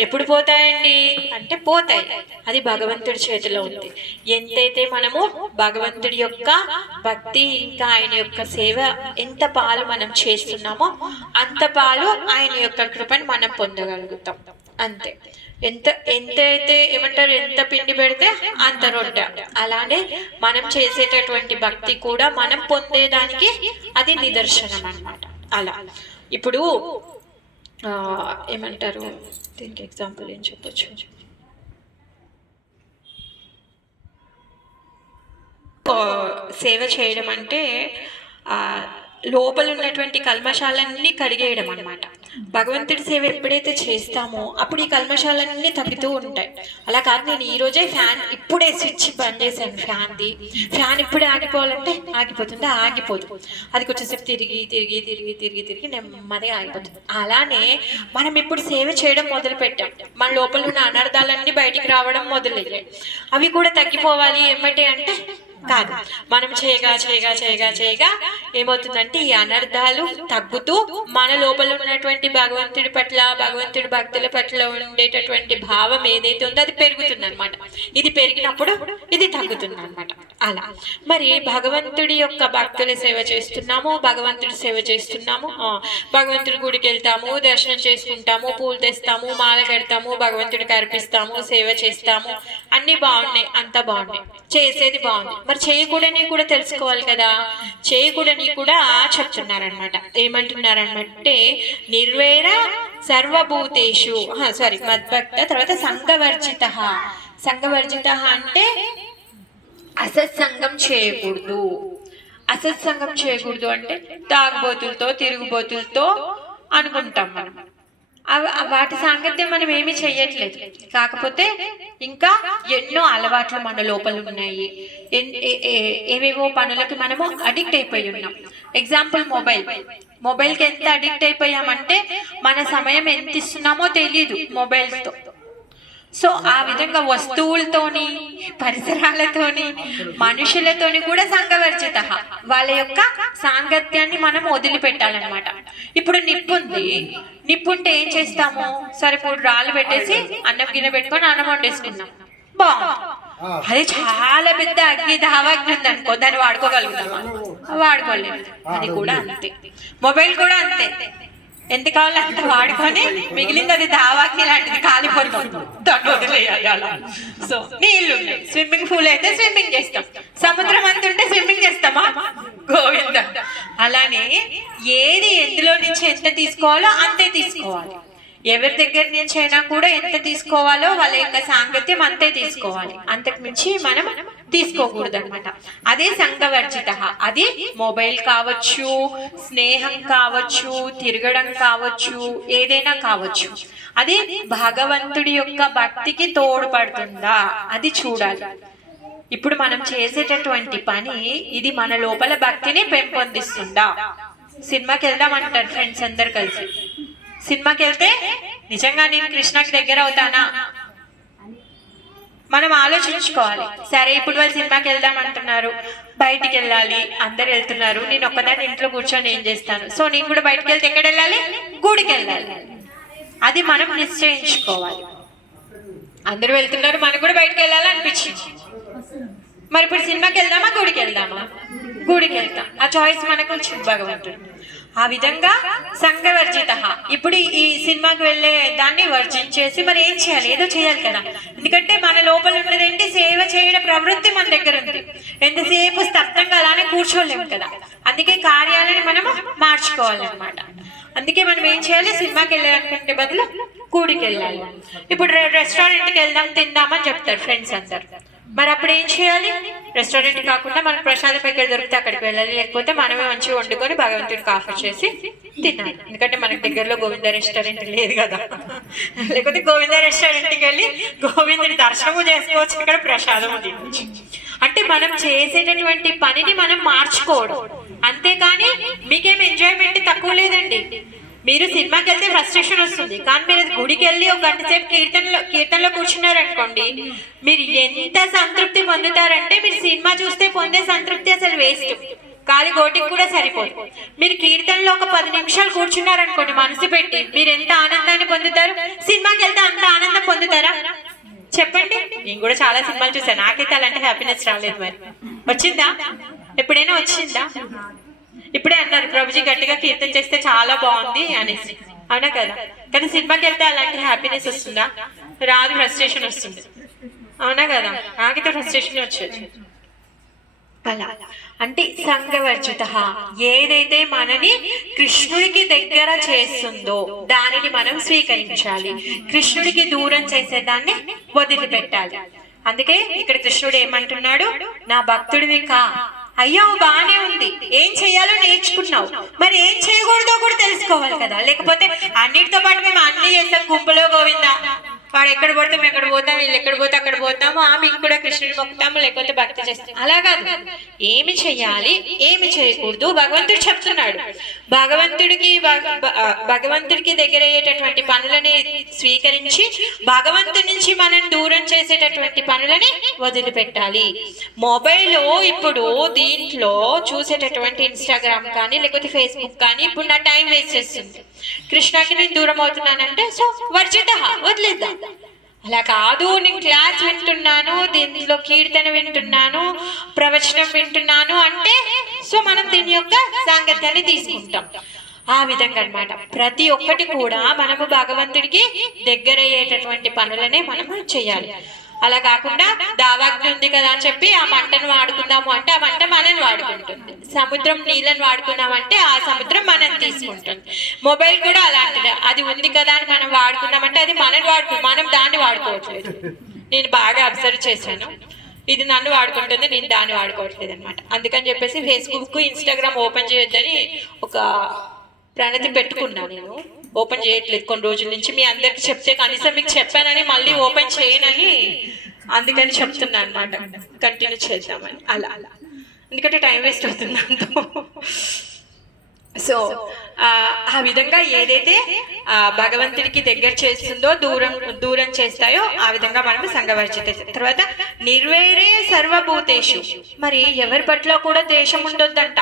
ఎప్పుడు పోతాయండి అంటే పోతాయి, అది భగవంతుడి చేతిలో ఉంది. ఎంతైతే మనము భగవంతుడి యొక్క భక్తి ఇంకా ఆయన యొక్క సేవ ఎంత పాలు మనం చేస్తున్నామో అంత పాలు ఆయన యొక్క కృపని మనం పొందగలుగుతాం అంతే. ఎంతైతే ఏమంటారు, ఎంత పిండి పెడితే అంత రొట్టె. అలానే మనం చేసేటటువంటి భక్తి కూడా మనం పొందేదానికి అది నిదర్శనం అన్నమాట. అలా ఇప్పుడు ఏమంటారు, దీనికి ఎగ్జాంపుల్ ఏం చెప్పొచ్చు? సేవ చేయడం అంటే లోపల ఉన్నటువంటి కల్మషాలన్నీ కడిగేయడం అన్నమాట. భగవంతుడి సేవ ఎప్పుడైతే చేస్తామో అప్పుడు ఈ కల్మషాలన్నీ తగ్గుతూ ఉంటాయి. అలా కాదు, నేను ఈరోజే ఫ్యాన్ ఇప్పుడే స్విచ్ బంద్ చేశాను, ఫ్యాన్ ఇప్పుడే ఆగిపోవాలంటే ఆగిపోదు. అది కొంచెంసేపు తిరిగి నెమ్మదిగా ఆగిపోతుంది. అలానే మనం ఇప్పుడు సేవ చేయడం మొదలు పెట్టాం, మన లోపల ఉన్న అనర్థాలన్నీ బయటికి రావడం మొదలయ్యాయి. అవి కూడా తగ్గిపోవాలి ఏమిటి అంటే కాదు, మనం చేయగా ఏమవుతుందంటే ఈ అనర్థాలు తగ్గుతూ మన లోపల ఉన్నటువంటి భగవంతుడి పట్ల, భగవంతుడి భక్తుల పట్ల ఉండేటటువంటి భావం ఏదైతే ఉందో అది పెరుగుతుంది అనమాట. ఇది పెరిగినప్పుడు ఇది తగ్గుతుంది అనమాట. అలా మరి భగవంతుడి యొక్క భక్తుల సేవ చేస్తున్నాము, భగవంతుడి గుడికి వెళ్తాము, దర్శనం చేసుకుంటాము, పూలు తెస్తాము, మాల కడతాము, భగవంతుడికి అర్పిస్తాము, సేవ చేస్తాము, అన్ని బాగున్నాయి, అంతా బాగున్నాయి, చేసేది బాగుంది. మరి చేయకూడని కూడా తెలుసుకోవాలి కదా. చేయకూడని కూడా చెప్తున్నారనమాట. ఏమంటున్నారనమాట, నిర్వేర సర్వభూతేషు మద్భక్త. తర్వాత సంఘవర్జిత. సంఘవర్జిత అంటే అసత్సంగం చేయకూడదు. అసత్సంగం చేయకూడదు అంటే తాగుబోతులతో తిరుగుబోతులతో అనుకుంటాం మనం. వాటి సాంగత్యం మనం ఏమీ చెయ్యట్లేదు. కాకపోతే ఇంకా ఎన్నో అలవాట్లు మన లోపల ఉన్నాయి. ఏవేవో పనులకి మనము అడిక్ట్ అయిపోయి ఉన్నాం. ఎగ్జాంపుల్ మొబైల్కి ఎంత అడిక్ట్ అయిపోయామంటే మన సమయం ఎంత ఇస్తున్నామో తెలియదు మొబైల్స్తో. సో ఆ విధంగా వస్తువులతోని, పరిసరాలతోని, మనుషులతోని కూడా సంఘవర్జిత. వాళ్ళ యొక్క సాంగత్యాన్ని మనం వదిలిపెట్టాలన్నమాట. ఇప్పుడు నిప్పు ఉంటే ఏం చేస్తాము? సరే ఇప్పుడు రాళ్ళు పెట్టేసి అన్నం గిన్నె పెట్టుకొని అన్నం వండేసుకున్నాం, బాగుంది. అది చాలా పెద్ద అగ్ని, దావాగ్ని ఉంది అనుకో, దాన్ని వాడుకోగలుగుతామా? వాడుకోలేము. అది కూడా అంతే, మొబైల్ కూడా అంతే. ఎంత కావాలో అంత వాడుకొని మిగిలింది అది దావాగ్ని లాంటిది, కాలిపోతుంది, దాన్ని వదిలేయాలి అలా. సో నీళ్ళు ఉన్నాయి, స్విమ్మింగ్ పూల్ అయితే స్విమ్మింగ్ చేస్తాం, సముద్రం అంత ఉంటే స్విమ్మింగ్ చేస్తామా? గోవింద. అలానే ఏది ఎందులో నుంచి ఎంత తీసుకోవాలో అంతే తీసుకోవాలి. ఎవరి దగ్గర నుంచి అయినా కూడా ఎంత తీసుకోవాలో వాళ్ళ యొక్క సాంగత్యం అంతే తీసుకోవాలి, అంతకు మించి మనం తీసుకోకూడదు అనమాట. అదే సంఘవర్జిత. అది మొబైల్ కావచ్చు, స్నేహం కావచ్చు, తిరగడం కావచ్చు, ఏదైనా కావచ్చు. అది భగవంతుడి యొక్క భక్తికి తోడ్పడుతుందా అది చూడాలి. ఇప్పుడు మనం చేసేటటువంటి పని ఇది మన లోపల భక్తిని పెంపొందిస్తుందా? సినిమాకి వెళ్దామంటారు ఫ్రెండ్స్ అందరు కలిసి. సినిమాకి వెళ్తే నిజంగా నేను కృష్ణకి దగ్గర అవుతానా మనం ఆలోచించుకోవాలి. సరే ఇప్పుడు వాళ్ళు సినిమాకి వెళ్దాం అంటున్నారు, బయటికి వెళ్ళాలి, అందరు వెళ్తున్నారు, నేను ఒక్కదాన్ని ఇంట్లో కూర్చొని ఏం చేస్తాను? సో నేను కూడా బయటికి వెళ్తే ఎక్కడ వెళ్ళాలి? గుడికి వెళ్ళాలి. అది మనం నిశ్చయించుకోవాలి. అందరూ వెళ్తున్నారు, మనకు కూడా బయటికి వెళ్ళాలి అనిపించింది. మరి ఇప్పుడు సినిమాకి వెళ్దామా, గుడికి వెళ్దామా? గుడికి వెళ్తాం. ఆ చాయిస్ మనకు వచ్చింది భగవంతుడు. ఆ విధంగా సంఘవర్జిత. ఇప్పుడు ఈ సినిమాకి వెళ్ళే దాన్ని వర్జించేసి మరి ఏం చేయాలి? ఏదో చేయాలి కదా. ఎందుకంటే మన లోపల ఉన్నది ఏంటి? సేవ చేయడం ప్రవృత్తి మన దగ్గర ఉంది. ఎంతసేపు స్తబ్దంగా అలానే కూర్చోలేము కదా. అందుకే కార్యాలను మనం మార్చుకోవాలన్నమాట. అందుకే మనం ఏం చేయాలి? సినిమాకి వెళ్ళాలంటే బదులు గుడికి వెళ్ళాలి. ఇప్పుడు రెస్టారెంట్కి వెళ్దాం, తిందామని చెప్తారు ఫ్రెండ్స్ అందరు. మరి అప్పుడు ఏం చేయాలి? రెస్టారెంట్ కాకుండా మనకు ప్రసాదం ఎక్కడ దొరికితే అక్కడికి వెళ్ళాలి. లేకపోతే మనమే మంచిగా వండుకొని భగవంతుడికి ఆఫర్ చేసి తినాలి. ఎందుకంటే మనకి దగ్గరలో గోవింద రెస్టారెంట్ లేదు కదా. లేకపోతే గోవింద రెస్టారెంట్కి వెళ్ళి గోవిందుడి దర్శనము చేసుకోవచ్చు, ఇక్కడ ప్రసాదము తినవచ్చు. అంటే మనం చేసేటటువంటి పనిని మనం మార్చుకోవడం. అంతేకాని మీకేం ఎంజాయ్మెంట్ తక్కువ లేదండి. మీరు సినిమాకి వెళ్తే ఫ్రస్ట్రేషన్ వస్తుంది, కానీ మీరు గుడికి వెళ్ళి ఒక గంట సేపు కీర్తనలో కూర్చున్నారనుకోండి, మీరు ఎంత సంతృప్తి పొందుతారంటే మీరు సినిమా చూస్తే పొందే సంతృప్తి అసలు వేస్ట్, కాలి గోటికి కూడా సరిపోదు. మీరు కీర్తనలో ఒక 10 నిమిషాలు కూర్చున్నారనుకోండి మనసు పెట్టి, మీరు ఎంత ఆనందాన్ని పొందుతారు? సినిమాకి వెళ్తే అంత ఆనందం పొందుతారా చెప్పండి? నేను కూడా చాలా సినిమాలు చూసాను, నాకైతే అలాంటి హ్యాపీనెస్ రాలేదు. మరి వచ్చిందా? ఎప్పుడైనా వచ్చిందా? ఇప్పుడే అన్నారు ప్రభుజీ గట్టిగా కీర్తన చేస్తే చాలా బాగుంది అనేసి, అవునా కదా? కానీ సినిమాకి వెళ్తే అలాంటి హ్యాపీనెస్ వస్తుందా? రాదు, ఫ్రస్ట్రేషన్ వస్తుంది, అవునా కదా? నాకైతే ఫ్రస్ట్రేషన్ వచ్చేది. అలా అంటే సంఘవర్జిత. ఏదైతే మనని కృష్ణుడికి దగ్గర చేస్తుందో దానిని మనం స్వీకరించాలి, కృష్ణుడికి దూరం చేసేదాన్ని వదిలిపెట్టాలి. అందుకే ఇక్కడ కృష్ణుడు ఏమంటున్నాడు? నా భక్తుడివి కా. అయ్యో బానే ఉంది, ఏం చెయ్యాలో నేర్చుకున్నావు, మరి ఏం చేయకూడదో కూడా తెలుసుకోవాలి కదా. లేకపోతే అన్నిటితో పాటు మేము అన్ని చేస్తాం, గుంపులో గోవిందా, వాడు ఎక్కడ పోతే మేము ఎక్కడ పోతాం, వీళ్ళు ఎక్కడ పోతే అక్కడ పోతాము, మీకు కూడా కృష్ణుడు మొక్కుతాము, లేకపోతే భక్తి చేస్తాం. అలా కాదు, ఏమి చెయ్యాలి ఏమి చేయకూడదు భగవంతుడు చెప్తున్నాడు. భగవంతుడికి దగ్గర అయ్యేటటువంటి పనులని స్వీకరించి భగవంతుడి నుంచి మనం దూరం చేసేటటువంటి పనులని వదిలిపెట్టాలి. మొబైల్లో ఇప్పుడు దీంట్లో చూసేటటువంటి ఇన్స్టాగ్రామ్ కానీ లేకపోతే ఫేస్బుక్ కానీ ఇప్పుడు నా టైం వేస్ట్ చేస్తుంది. కృష్ణకి నేను దూరం అవుతున్నానంటే సో వర్జిత, వదిలేద్దాం. అలా కాదు, నేను క్లాస్ వింటున్నాను, దీనిలో కీర్తన వింటున్నాను, ప్రవచనం వింటున్నాను అంటే సో మనం దీని యొక్క సాంగత్యాన్ని తీసుకుంటాం. ఆ విధంగా అన్నమాట. ప్రతి ఒక్కటి కూడా మనము భగవంతుడికి దగ్గరయ్యేటటువంటి పనులనే మనము చేయాలి. అలా కాకుండా దావాగ్ని ఉంది కదా అని చెప్పి ఆ మంటను వాడుకుందాము అంటే ఆ మంట మనని వాడుకుంటుంది. సముద్రం నీళ్ళని వాడుకున్నామంటే ఆ సముద్రం మనం తీసుకుంటుంది. మొబైల్ కూడా అలాంటిదే, అది ఉంది కదా అని మనం వాడుకున్నామంటే అది మనని మనం దాన్ని వాడుకోవట్లేదు. నేను బాగా అబ్జర్వ్ చేశాను, ఇది నన్ను వాడుకుంటుంది, నేను దాన్ని వాడుకోవట్లేదు అనమాట. అందుకని చెప్పేసి ఫేస్బుక్ ఇన్స్టాగ్రామ్ ఓపెన్ చేయొద్దని ఒక ప్రణతి పెట్టుకున్నాను. నేను ఓపెన్ చేయట్లేదు కొన్ని రోజుల నుంచి. మీ అందరికి చెప్తే కనీసం మీకు చెప్పానని మళ్ళీ ఓపెన్ చేయనని అందుకని చెప్తున్నా అనమాట, కంటిన్యూ చేద్దామని. అలా ఎందుకంటే టైం వేస్ట్ అవుతుంది అంతా. సో ఆ విధంగా ఏదైతే భగవంతుడికి దగ్గర చేస్తుందో దూరం చేస్తాయో ఆ విధంగా మనము సంఘవర్జిత. తర్వాత నిర్వేరే సర్వభూతేషు, మరి ఎవరి పట్ల కూడా ద్వేషం ఉండొద్దంట.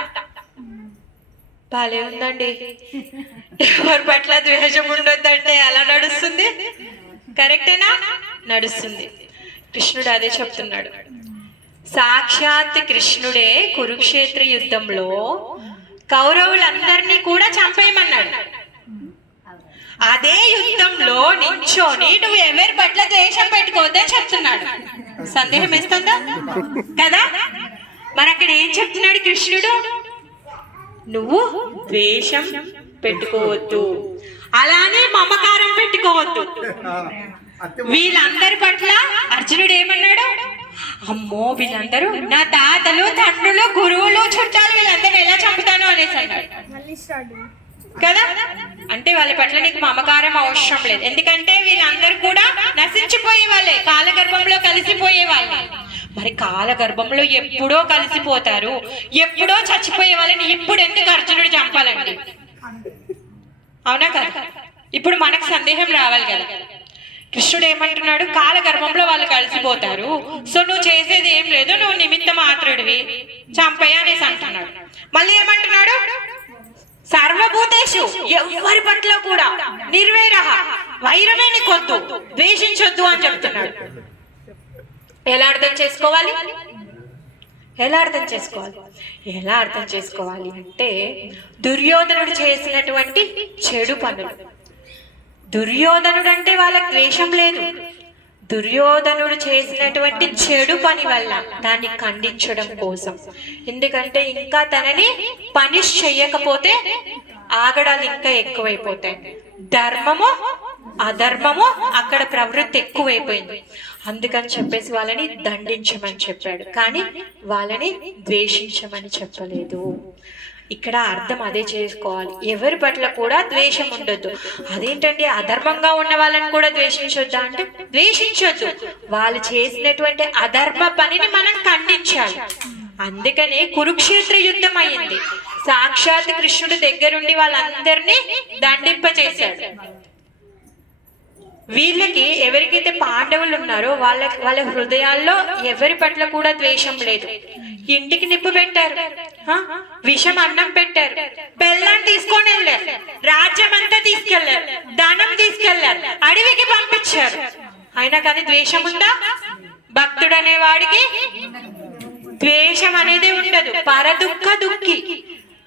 బాలే ఉందండి, ఎవరి పట్ల ద్వేషం ఉండొద్దంటే ఎలా నడుస్తుంది? కరెక్టేనా? నడుస్తుంది. కృష్ణుడు అదే చెప్తున్నాడు. సాక్షాత్ కృష్ణుడే కురుక్షేత్ర యుద్ధంలో కౌరవులందరినీ కూడా చంపేయమన్నాడు. అదే యుద్ధంలో నించోని నువ్వు ఎవరి పట్ల ద్వేషం పెట్టుకోవద్దని చెప్తున్నాడు. సందేహం వేస్తుందా కదా? మరి అక్కడ ఏం చెప్తున్నాడు కృష్ణుడు? నువ్వు ద్వేషం పెట్టుకోవద్దు, అలానే మమకారం పెట్టుకోవద్దు. వీళ్ళందరి పట్ల అర్జునుడు ఏమన్నాడు? అమ్మో వీళ్ళందరూ నా తాతలు, తండ్రులు, గురువులు, చుట్టాలు, వీళ్ళందరూ ఎలా చంపుతాను అనేసి అన్నాడు కదా. అంటే వాళ్ళ పట్ల నీకు మమకారం అవసరం లేదు, ఎందుకంటే వీళ్ళందరూ కూడా నశించిపోయే వాళ్ళే, కాలగర్భంలో కలిసిపోయే వాళ్ళే. మరి కాలగర్భంలో ఎప్పుడో కలిసిపోతారు, ఎప్పుడో చచ్చిపోయే వాళ్ళని ఇప్పుడు ఎందుకు అర్జునుడు చంపాలండి? అవునా కదా? ఇప్పుడు మనకు సందేహం రావాలి కదా. కృష్ణుడు ఏమంటున్నాడు? కాలగర్భంలో వాళ్ళు కలిసిపోతారు, సో నువ్వు చేసేది ఏం లేదు, నువ్వు నిమిత్త మాత్రుడివి, చంపయ్య అనేసి అంటున్నాడు. మళ్ళీ ఏమంటున్నాడు? సర్వభూతేషు, ఎవరి పట్ల కూడా నిర్వేరః, వైరమే నీకొద్దు, ద్వేషించొద్దు అని చెప్తున్నాడు. ఎలా అర్థం చేసుకోవాలి? ఎలా అర్థం చేసుకోవాలి? ఎలా అర్థం చేసుకోవాలి అంటే దుర్యోధనుడు చేసినటువంటి చెడు పనులు, దుర్యోధనుడు అంటే వాళ్ళకి ద్వేషం లేదు, దుర్యోధనుడు చేసినటువంటి చెడు పని వల్ల దాన్ని ఖండించడం కోసం. ఎందుకంటే ఇంకా తనని పనిష్ చెయ్యకపోతే ఆగడాలు ఇంకా ఎక్కువైపోతాయి, ధర్మము అధర్మము అక్కడ ప్రవృత్తి ఎక్కువైపోయింది. అందుకని చెప్పేసి వాళ్ళని దండించమని చెప్పాడు, కానీ వాళ్ళని ద్వేషించమని చెప్పలేదు. ఇక్కడ అర్థం అదే చేసుకోవాలి, ఎవరి పట్ల కూడా ద్వేషం ఉండొద్దు. అదేంటంటే అధర్మంగా ఉన్న వాళ్ళని కూడా ద్వేషించొద్దా అంటే ద్వేషించొద్దు, వాళ్ళు చేసినటువంటి అధర్మ పనిని మనం ఖండించాలి. అందుకనే కురుక్షేత్ర యుద్ధం అయింది. సాక్షాత్ కృష్ణుడి దగ్గరుండి వాళ్ళందరినీ దండింపచేశాడు. వీళ్ళకి ఎవరికైతే పాండవులు ఉన్నారో వాళ్ళ హృదయాల్లో ఎవరి పట్ల కూడా ద్వేషం లేదు. ఇంటికి నిప్పు పెట్టారు, విషం అన్నం పెట్టారు, బెల్లం తీసుకొని వెళ్ళారు, రాజ్యం అంతా తీసుకెళ్లారు, ధనం తీసుకెళ్లారు, అడవికి పంపించారు. అయినా కానీ ద్వేషం ఉందా? భక్తుడు అనేవాడికి ద్వేషం అనేది ఉండదు, పరదుఃఖ దుఃఖి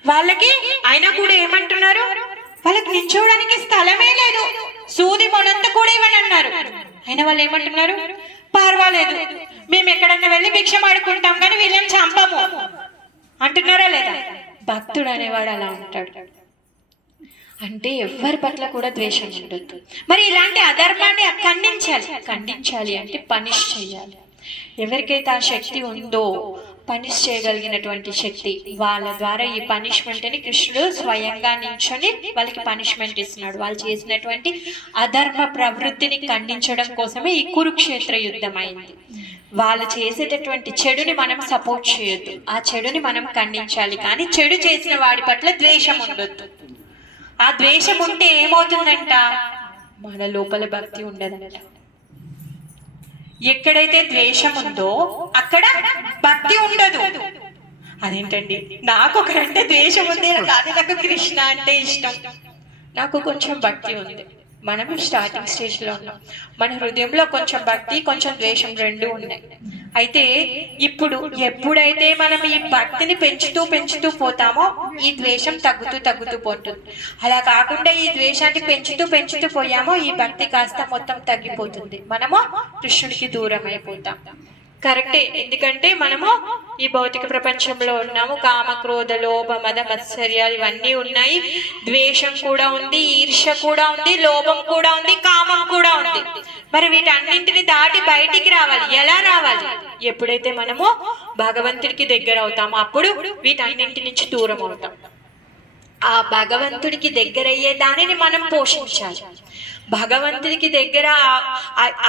వాళ్ళకి. అయినా కూడా ఏమంటున్నారు? వాళ్ళకి నించోడానికి స్థలమే లేదు, సూది మొనంత కూడా ఇవ్వని అన్నారు. అయినా వాళ్ళు ఏమంటున్నారు? పర్వాలేదు, మేము ఎక్కడన్నా వెళ్ళి భిక్షం ఆడుకుంటాం కానీ వీళ్ళని చంపము అంటున్నారా లేదా? భక్తుడు అనేవాడు అలా ఉంటాడు. అంటే ఎవరి పట్ల కూడా ద్వేషం ఉండొద్దు. మరి ఇలాంటి అధర్మాన్ని ఖండించాలి అంటే పనిష్ చేయాలి. ఎవరికైతే ఆ శక్తి ఉందో, పనిష్ చేయగలిగినటువంటి శక్తి, వాళ్ళ ద్వారా ఈ పనిష్మెంట్ అని కృష్ణుడు స్వయంగా నించొని వాళ్ళకి పనిష్మెంట్ ఇస్తున్నాడు. వాళ్ళు చేసినటువంటి అధర్మ ప్రవృత్తిని ఖండించడం కోసమే ఈ కురుక్షేత్ర యుద్ధం అయింది. వాళ్ళు చేసేటటువంటి చెడుని మనం సపోర్ట్ చేయొద్దు, ఆ చెడుని మనం ఖండించాలి. కానీ చెడు చేసిన వాడి పట్ల ద్వేషం ఉండొద్దు. ఆ ద్వేషం ఉంటే ఏమవుతుందంట? మన లోపల భక్తి ఉండదంట. ఎక్కడైతే ద్వేషం ఉందో అక్కడ భక్తి ఉండదు. అదేంటండి, నాకు ఒకరంటే ద్వేషం ఉంది కానీ నాకు కృష్ణ అంటే ఇష్టం, నాకు కొంచెం భక్తి ఉంది. మనం స్టార్టింగ్ స్టేజ్ లో ఉన్నాం, మన హృదయంలో కొంచెం భక్తి కొంచెం ద్వేషం రెండు ఉన్నాయి. అయితే ఇప్పుడు ఎప్పుడైతే మనం ఈ భక్తిని పెంచుతూ పెంచుతూ పోతామో ఈ ద్వేషం తగ్గుతూ పోతుంది. అలా కాకుండా ఈ ద్వేషాన్ని పెంచుతూ పోయామో ఈ భక్తి కాస్త మొత్తం తగ్గిపోతుంది, మనము కృష్ణుడికి దూరం అయిపోతాం. కరెక్టే, ఎందుకంటే మనము ఈ భౌతిక ప్రపంచంలో ఉన్నాము. కామ క్రోధ లోభ మద మత్సర్యాలు ఇవన్నీ ఉన్నాయి, ద్వేషం కూడా ఉంది, ఈర్ష్య కూడా ఉంది, లోభం కూడా ఉంది, కామం కూడా ఉంది. మరి వీటన్నింటిని దాటి బయటికి రావాలి. ఎలా రావాలి? ఎప్పుడైతే మనము భగవంతుడికి దగ్గర అవుతామో అప్పుడు వీటన్నింటి నుంచి దూరం అవుతాం. ఆ భగవంతుడికి దగ్గరయ్యే దానిని మనం పోషించాలి. భగవంతుడికి దగ్గర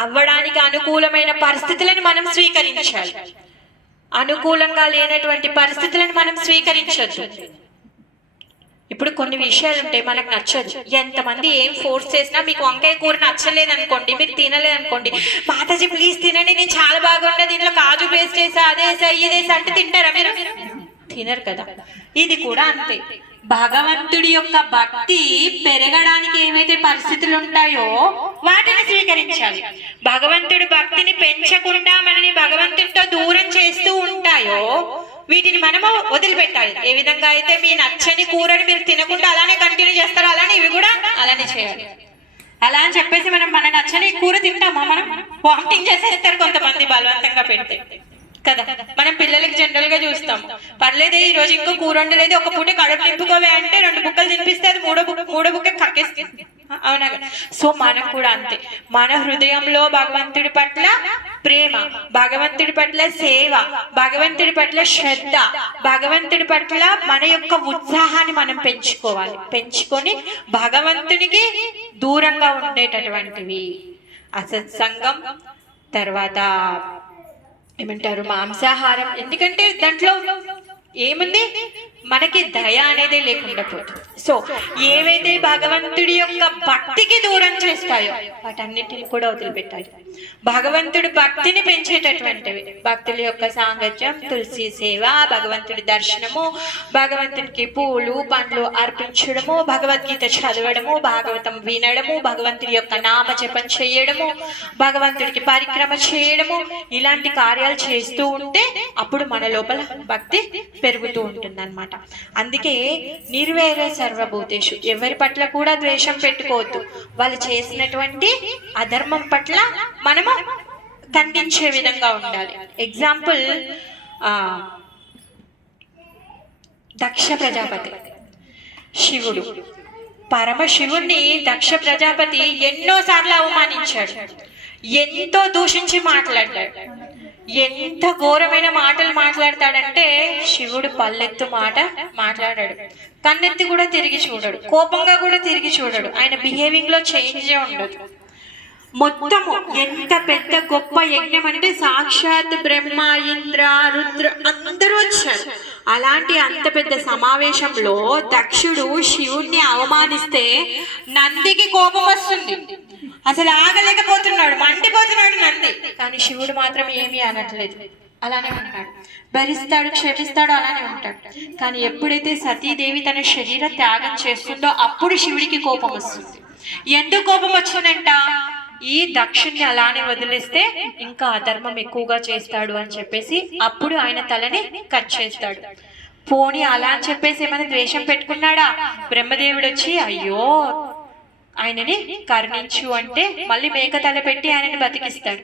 అవ్వడానికి అనుకూలమైన పరిస్థితులను మనం స్వీకరించాలి. అనుకూలంగా లేనటువంటి పరిస్థితులను మనం స్వీకరించొద్దు. ఇప్పుడు కొన్ని విషయాలు ఉంటాయి మనకు నచ్చదు. ఎంతమంది ఏం ఫోర్స్ చేసినా మీకు వంకాయ కూర నచ్చలేదు అనుకోండి, మీరు తినలేదు అనుకోండి, మాతాజీ ప్లీజ్ తినండి, నేను చాలా బాగుండే దీంట్లో కాజు పేస్ట్ వేసా అదేసా ఇదేసా అంటే తింటారా మీరు? తినరు కదా. ఇది కూడా అంతే. భగవంతుడి యొక్క భక్తి పెరగడానికి ఏమైతే పరిస్థితులు ఉంటాయో వాటిని స్వీకరించాలి. భగవంతుడి భక్తిని పెంచకుండా మనని భగవంతుడితో దూరం చేస్తూ ఉంటాయో వీటిని మనము వదిలిపెట్టాలి. ఏ విధంగా అయితే మీ నచ్చని కూరని మీరు తినకుండా అలానే కంటిన్యూ చేస్తారో అలానే ఇవి కూడా అలానే చేయాలి. అలా అని చెప్పేసి మనం మన నచ్చని కూర తింటామా? మనం వామిటింగ్ చేసేస్తారు కొంతమంది బలవంతంగా పెడితే కదా. మనం పిల్లలకి జనరల్ గా చూస్తాం, పర్లేదే ఈ రోజు ఇంకో కూర వండలేదు, ఒక పూట కడుపు నింపుకోవే అంటే 2 బుక్కలు తినిపిస్తే అది మూడో బుక్క కక్కేస్తుంది. అవునా? సో మనం కూడా అంతే. మన హృదయంలో భగవంతుడి పట్ల ప్రేమ, భగవంతుడి పట్ల సేవ, భగవంతుడి పట్ల శ్రద్ధ, భగవంతుడి పట్ల మన యొక్క ఉత్సాహాన్ని మనం పెంచుకోవాలి. పెంచుకొని భగవంతునికి దూరంగా ఉండేటటువంటివి అసత్సంగం, తర్వాత ఏమంటారు మాంసాహారం. ఎందుకంటే దాంట్లో ఏముంది, మనకి దయ అనేది లేకుండా పోతుంది. సో ఏవైతే భగవంతుడి యొక్క భక్తికి దూరం చేస్తాయో వాటన్నిటిని కూడా వదిలిపెట్టాలి. భగవంతుడి భక్తిని పెంచేటటువంటివి భక్తుల యొక్క సాంగత్యం, తులసి సేవ, భగవంతుడి దర్శనము, భగవంతుడికి పూలు పండ్లు అర్పించడము, భగవద్గీత చదవడము, భాగవతం వినడము, భగవంతుడి యొక్క నామ జపం చేయడము, భగవంతుడికి పరిక్రమ చేయడము, ఇలాంటి కార్యాలు చేస్తూ ఉంటే అప్పుడు మన లోపల భక్తి పెరుగుతూ ఉంటుంది అన్నమాట. అందుకే నిర్వేరే సర్వభూతేషు, ఎవరి పట్ల కూడా ద్వేషం పెట్టుకోవద్దు. వాళ్ళు చేసినటువంటి అధర్మం పట్ల మనము ఖండించే విధంగా ఉండాలి. ఎగ్జాంపుల్ దక్ష ప్రజాపతి, శివుడు, పరమశివుణ్ణి దక్ష ప్రజాపతి ఎన్నోసార్లు అవమానించాడు, ఎంతో దూషించి మాట్లాడాడు. ఎంత ఘోరమైన మాటలు మాట్లాడతాడంటే శివుడు పల్లెత్తు మాట మాట్లాడాడు, కన్నెత్తి కూడా తిరిగి చూడడు, కోపంగా కూడా తిరిగి చూడడు. ఆయన బిహేవింగ్ లో చేంజే ఉండదు. మొత్తము ఎంత పెద్ద గొప్ప యజ్ఞం అంటే సాక్షాత్ బ్రహ్మ, ఇంద్ర, రుద్ర అందరూ వచ్చారు. అలాంటి అంత పెద్ద సమావేశంలో దక్షుడు శివుణ్ణి అవమానిస్తే నందికి కోపం వస్తుంది, అసలు ఆగలేకపోతున్నాడు, మండిపోతున్నాడు నంది. కానీ శివుడు మాత్రం ఏమీ అనట్లేదు, అలానే ఉంటాడు, భరిస్తాడు, క్షమిస్తాడు, అలానే ఉంటాడు. కానీ ఎప్పుడైతే సతీదేవి తన శరీర త్యాగం చేస్తుందో అప్పుడు శివుడికి కోపం వస్తుంది. ఎందుకు కోపం వచ్చిందంట? ఈ దక్షుణ్ణి అలానే వదిలేస్తే ఇంకా అధర్మం ఎక్కువగా చేస్తాడు అని చెప్పేసి అప్పుడు ఆయన తలని కట్ చేస్తాడు. పోనీ అలా అని చెప్పేసి ఏమైనా ద్వేషం పెట్టుకున్నాడా? బ్రహ్మదేవుడు వచ్చి అయ్యో ఆయనని కరుణించు అంటే మళ్ళీ మేక తల పెట్టి ఆయనని బతికిస్తాడు.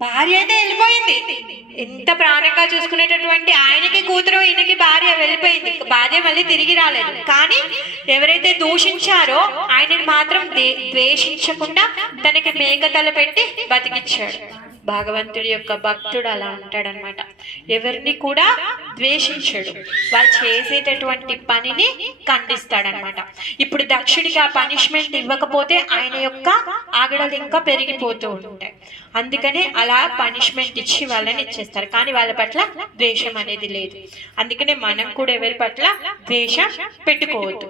భార్య అయితే వెళ్ళిపోయింది, ఎంత ప్రాణంగా చూసుకునేటటువంటి ఆయనకి కూతురు, ఈయనకి భార్య వెళ్ళిపోయింది, భార్య మళ్ళీ తిరిగి రాలేదు. కానీ ఎవరైతే దూషించారో ఆయనని మాత్రం ద్వేషించకుండా తనకి మేకతల పెట్టి బతికిచ్చాడు. భగవంతుడి యొక్క భక్తుడు అలా ఉంటాడనమాట, ఎవరిని కూడా ద్వేషించడు, వాళ్ళు చేసేటటువంటి పనిని ఖండిస్తాడనమాట. ఇప్పుడు దక్షుడికి ఆ పనిష్మెంట్ ఇవ్వకపోతే ఆయన యొక్క ఆగడాలు ఇంకా పెరిగిపోతూ ఉంటాయి. అందుకనే అలా పనిష్మెంట్ ఇచ్చి వాళ్ళని ఇచ్చేస్తారు, కానీ వాళ్ళ పట్ల ద్వేషం అనేది లేదు. అందుకనే మనం కూడా ఎవరి పట్ల ద్వేషం పెట్టుకోవద్దు.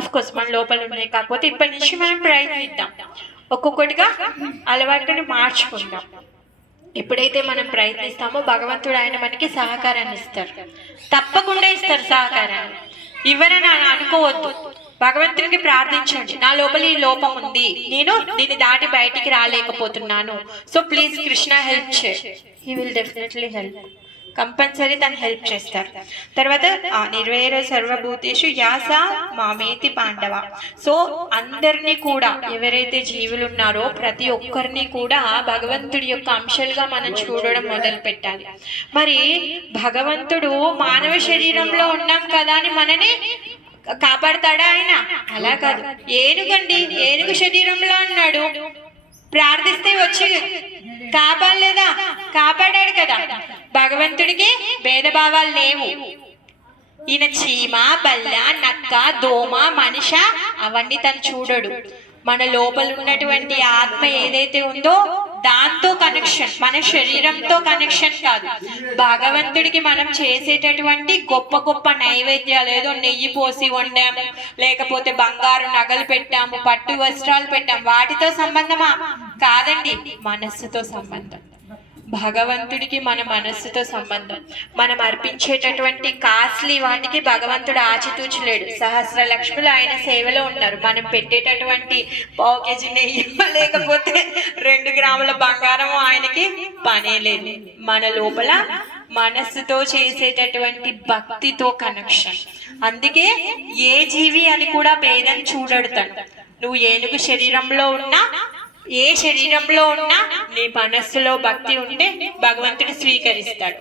అఫ్ కోర్స్ మన లోపల ఉన్నాయి, కాకపోతే ఇప్పటి నుంచి మనం ప్రయత్నిద్దాం, ఒక్కొక్కటిగా అలవాటుని మార్చుకుందాం. ఎప్పుడైతే మనం ప్రయత్నిస్తామో భగవంతుడు ఆయన మనకి సహకారాన్ని ఇస్తారు, తప్పకుండా ఇస్తారు సహకారాన్ని. ఇవ్వరని అనుకోవద్దు, భగవంతునికి ప్రార్థించండి, నా లోపల ఈ లోపం ఉంది, నేను దీన్ని దాటి బయటికి రాలేకపోతున్నాను, సో ప్లీజ్ కృష్ణ హెల్ప్ చే. He will definitely help, compulsory తను హెల్ప్ చేస్తారు. తర్వాత నిర్వేర సర్వభూతేషు యాస మామేతి పాండవ. సో అందరినీ కూడా, ఎవరైతే జీవులు ఉన్నారో ప్రతి ఒక్కరిని కూడా భగవంతుడి యొక్క అంశాలుగా మనం చూడడం మొదలు పెట్టాలి. మరి భగవంతుడు మానవ శరీరంలో ఉన్నాం కదా అని మనని కాపాడతాడా ఆయన? అలా కాదు. ఏనుగండి, ఏనుగు శరీరంలో ఉన్నాడు, ప్రార్థిస్తే వచ్చి కాపాడలేదా? కాపాడాడు కదా. భగవంతుడికి భేదభావాలు లేవు. ఈయన చీమ, బల్ల, నక్క, దోమ, మనిష అవన్నీ తను చూడడు. మన లోపల ఉన్నటువంటి ఆత్మ ఏదైతే ఉందో దాంతో కనెక్షన్, మన శరీరంతో కనెక్షన్ కాదు. భగవంతుడికి మనం చేసేటటువంటి గొప్ప గొప్ప నైవేద్యాలు, ఏదో నెయ్యి పోసి వండాము, లేకపోతే బంగారు నగలు పెట్టాము, పట్టు వస్త్రాలు పెట్టాము, వాటితో సంబంధమా? కాదండి, మనస్సుతో సంబంధం. భగవంతుడికి మన మనస్సుతో సంబంధం. మనం అర్పించేటటువంటి కాస్ట్లీ వాటికి భగవంతుడు ఆచితూచలేడు. సహస్ర లక్ష్ములు ఆయన సేవలో ఉన్నారు. మనం పెట్టేటటువంటి 1/2 కేజీ నెయ్యి లేకపోతే 2 గ్రాముల బంగారం ఆయనకి పనే లేదు. మన లోపల మనస్సుతో చేసేటటువంటి భక్తితో కనెక్షన్. అందుకే ఏ జీవి అని కూడా భేదం చూడడుతాడు. నువ్వు ఏనుగు శరీరంలో ఉన్నా, ఏ శరీరంలో ఉన్నా నీ మనస్సులో భక్తి ఉంటే భగవంతుడు స్వీకరిస్తాడు.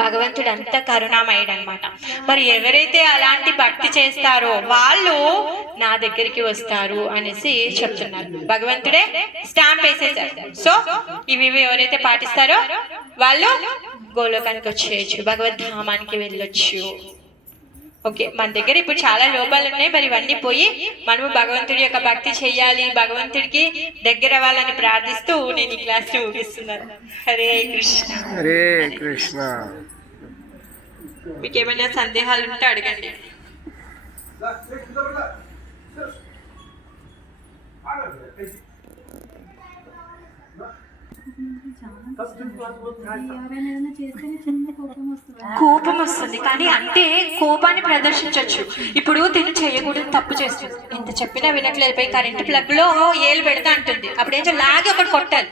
భగవంతుడు అంత కరుణామయుడు అనమాట. మరి ఎవరైతే అలాంటి భక్తి చేస్తారో వాళ్ళు నా దగ్గరికి వస్తారు అనేసి చెప్తున్నారు. భగవంతుడే స్టాంప్ వేసేసారు. సో ఇవి ఎవరైతే పాటిస్తారో వాళ్ళు గోలోకానికి వచ్చేయచ్చు, భగవద్ధామానికి వెళ్ళొచ్చు. ఓకే, మన దగ్గర ఇప్పుడు చాలా లోపాలు ఉన్నాయి. మరి ఇవన్నీ పోయి మనము భగవంతుడి యొక్క భక్తి చెయ్యాలి, భగవంతుడికి దగ్గర అవ్వాలని ప్రార్థిస్తూ నేను ఈ క్లాస్ ముగిస్తున్నాను. హరే కృష్ణ. హరే కృష్ణ. మీకు ఏమైనా సందేహాలు ఉంటే అడగండి. కోపం వస్తుంది, కానీ అంటే కోపాన్ని ప్రదర్శించవచ్చు. ఇప్పుడు తిని చేయకూడదు, తప్పు చేస్తుంది, ఎంత చెప్పినా వినట్లేదు, పోయి కరెంట్ ప్లగ్ లో ఏలు పెడతా అంటుంది, అప్పుడు ఏం లాగి ఒకటి కొట్టాలి.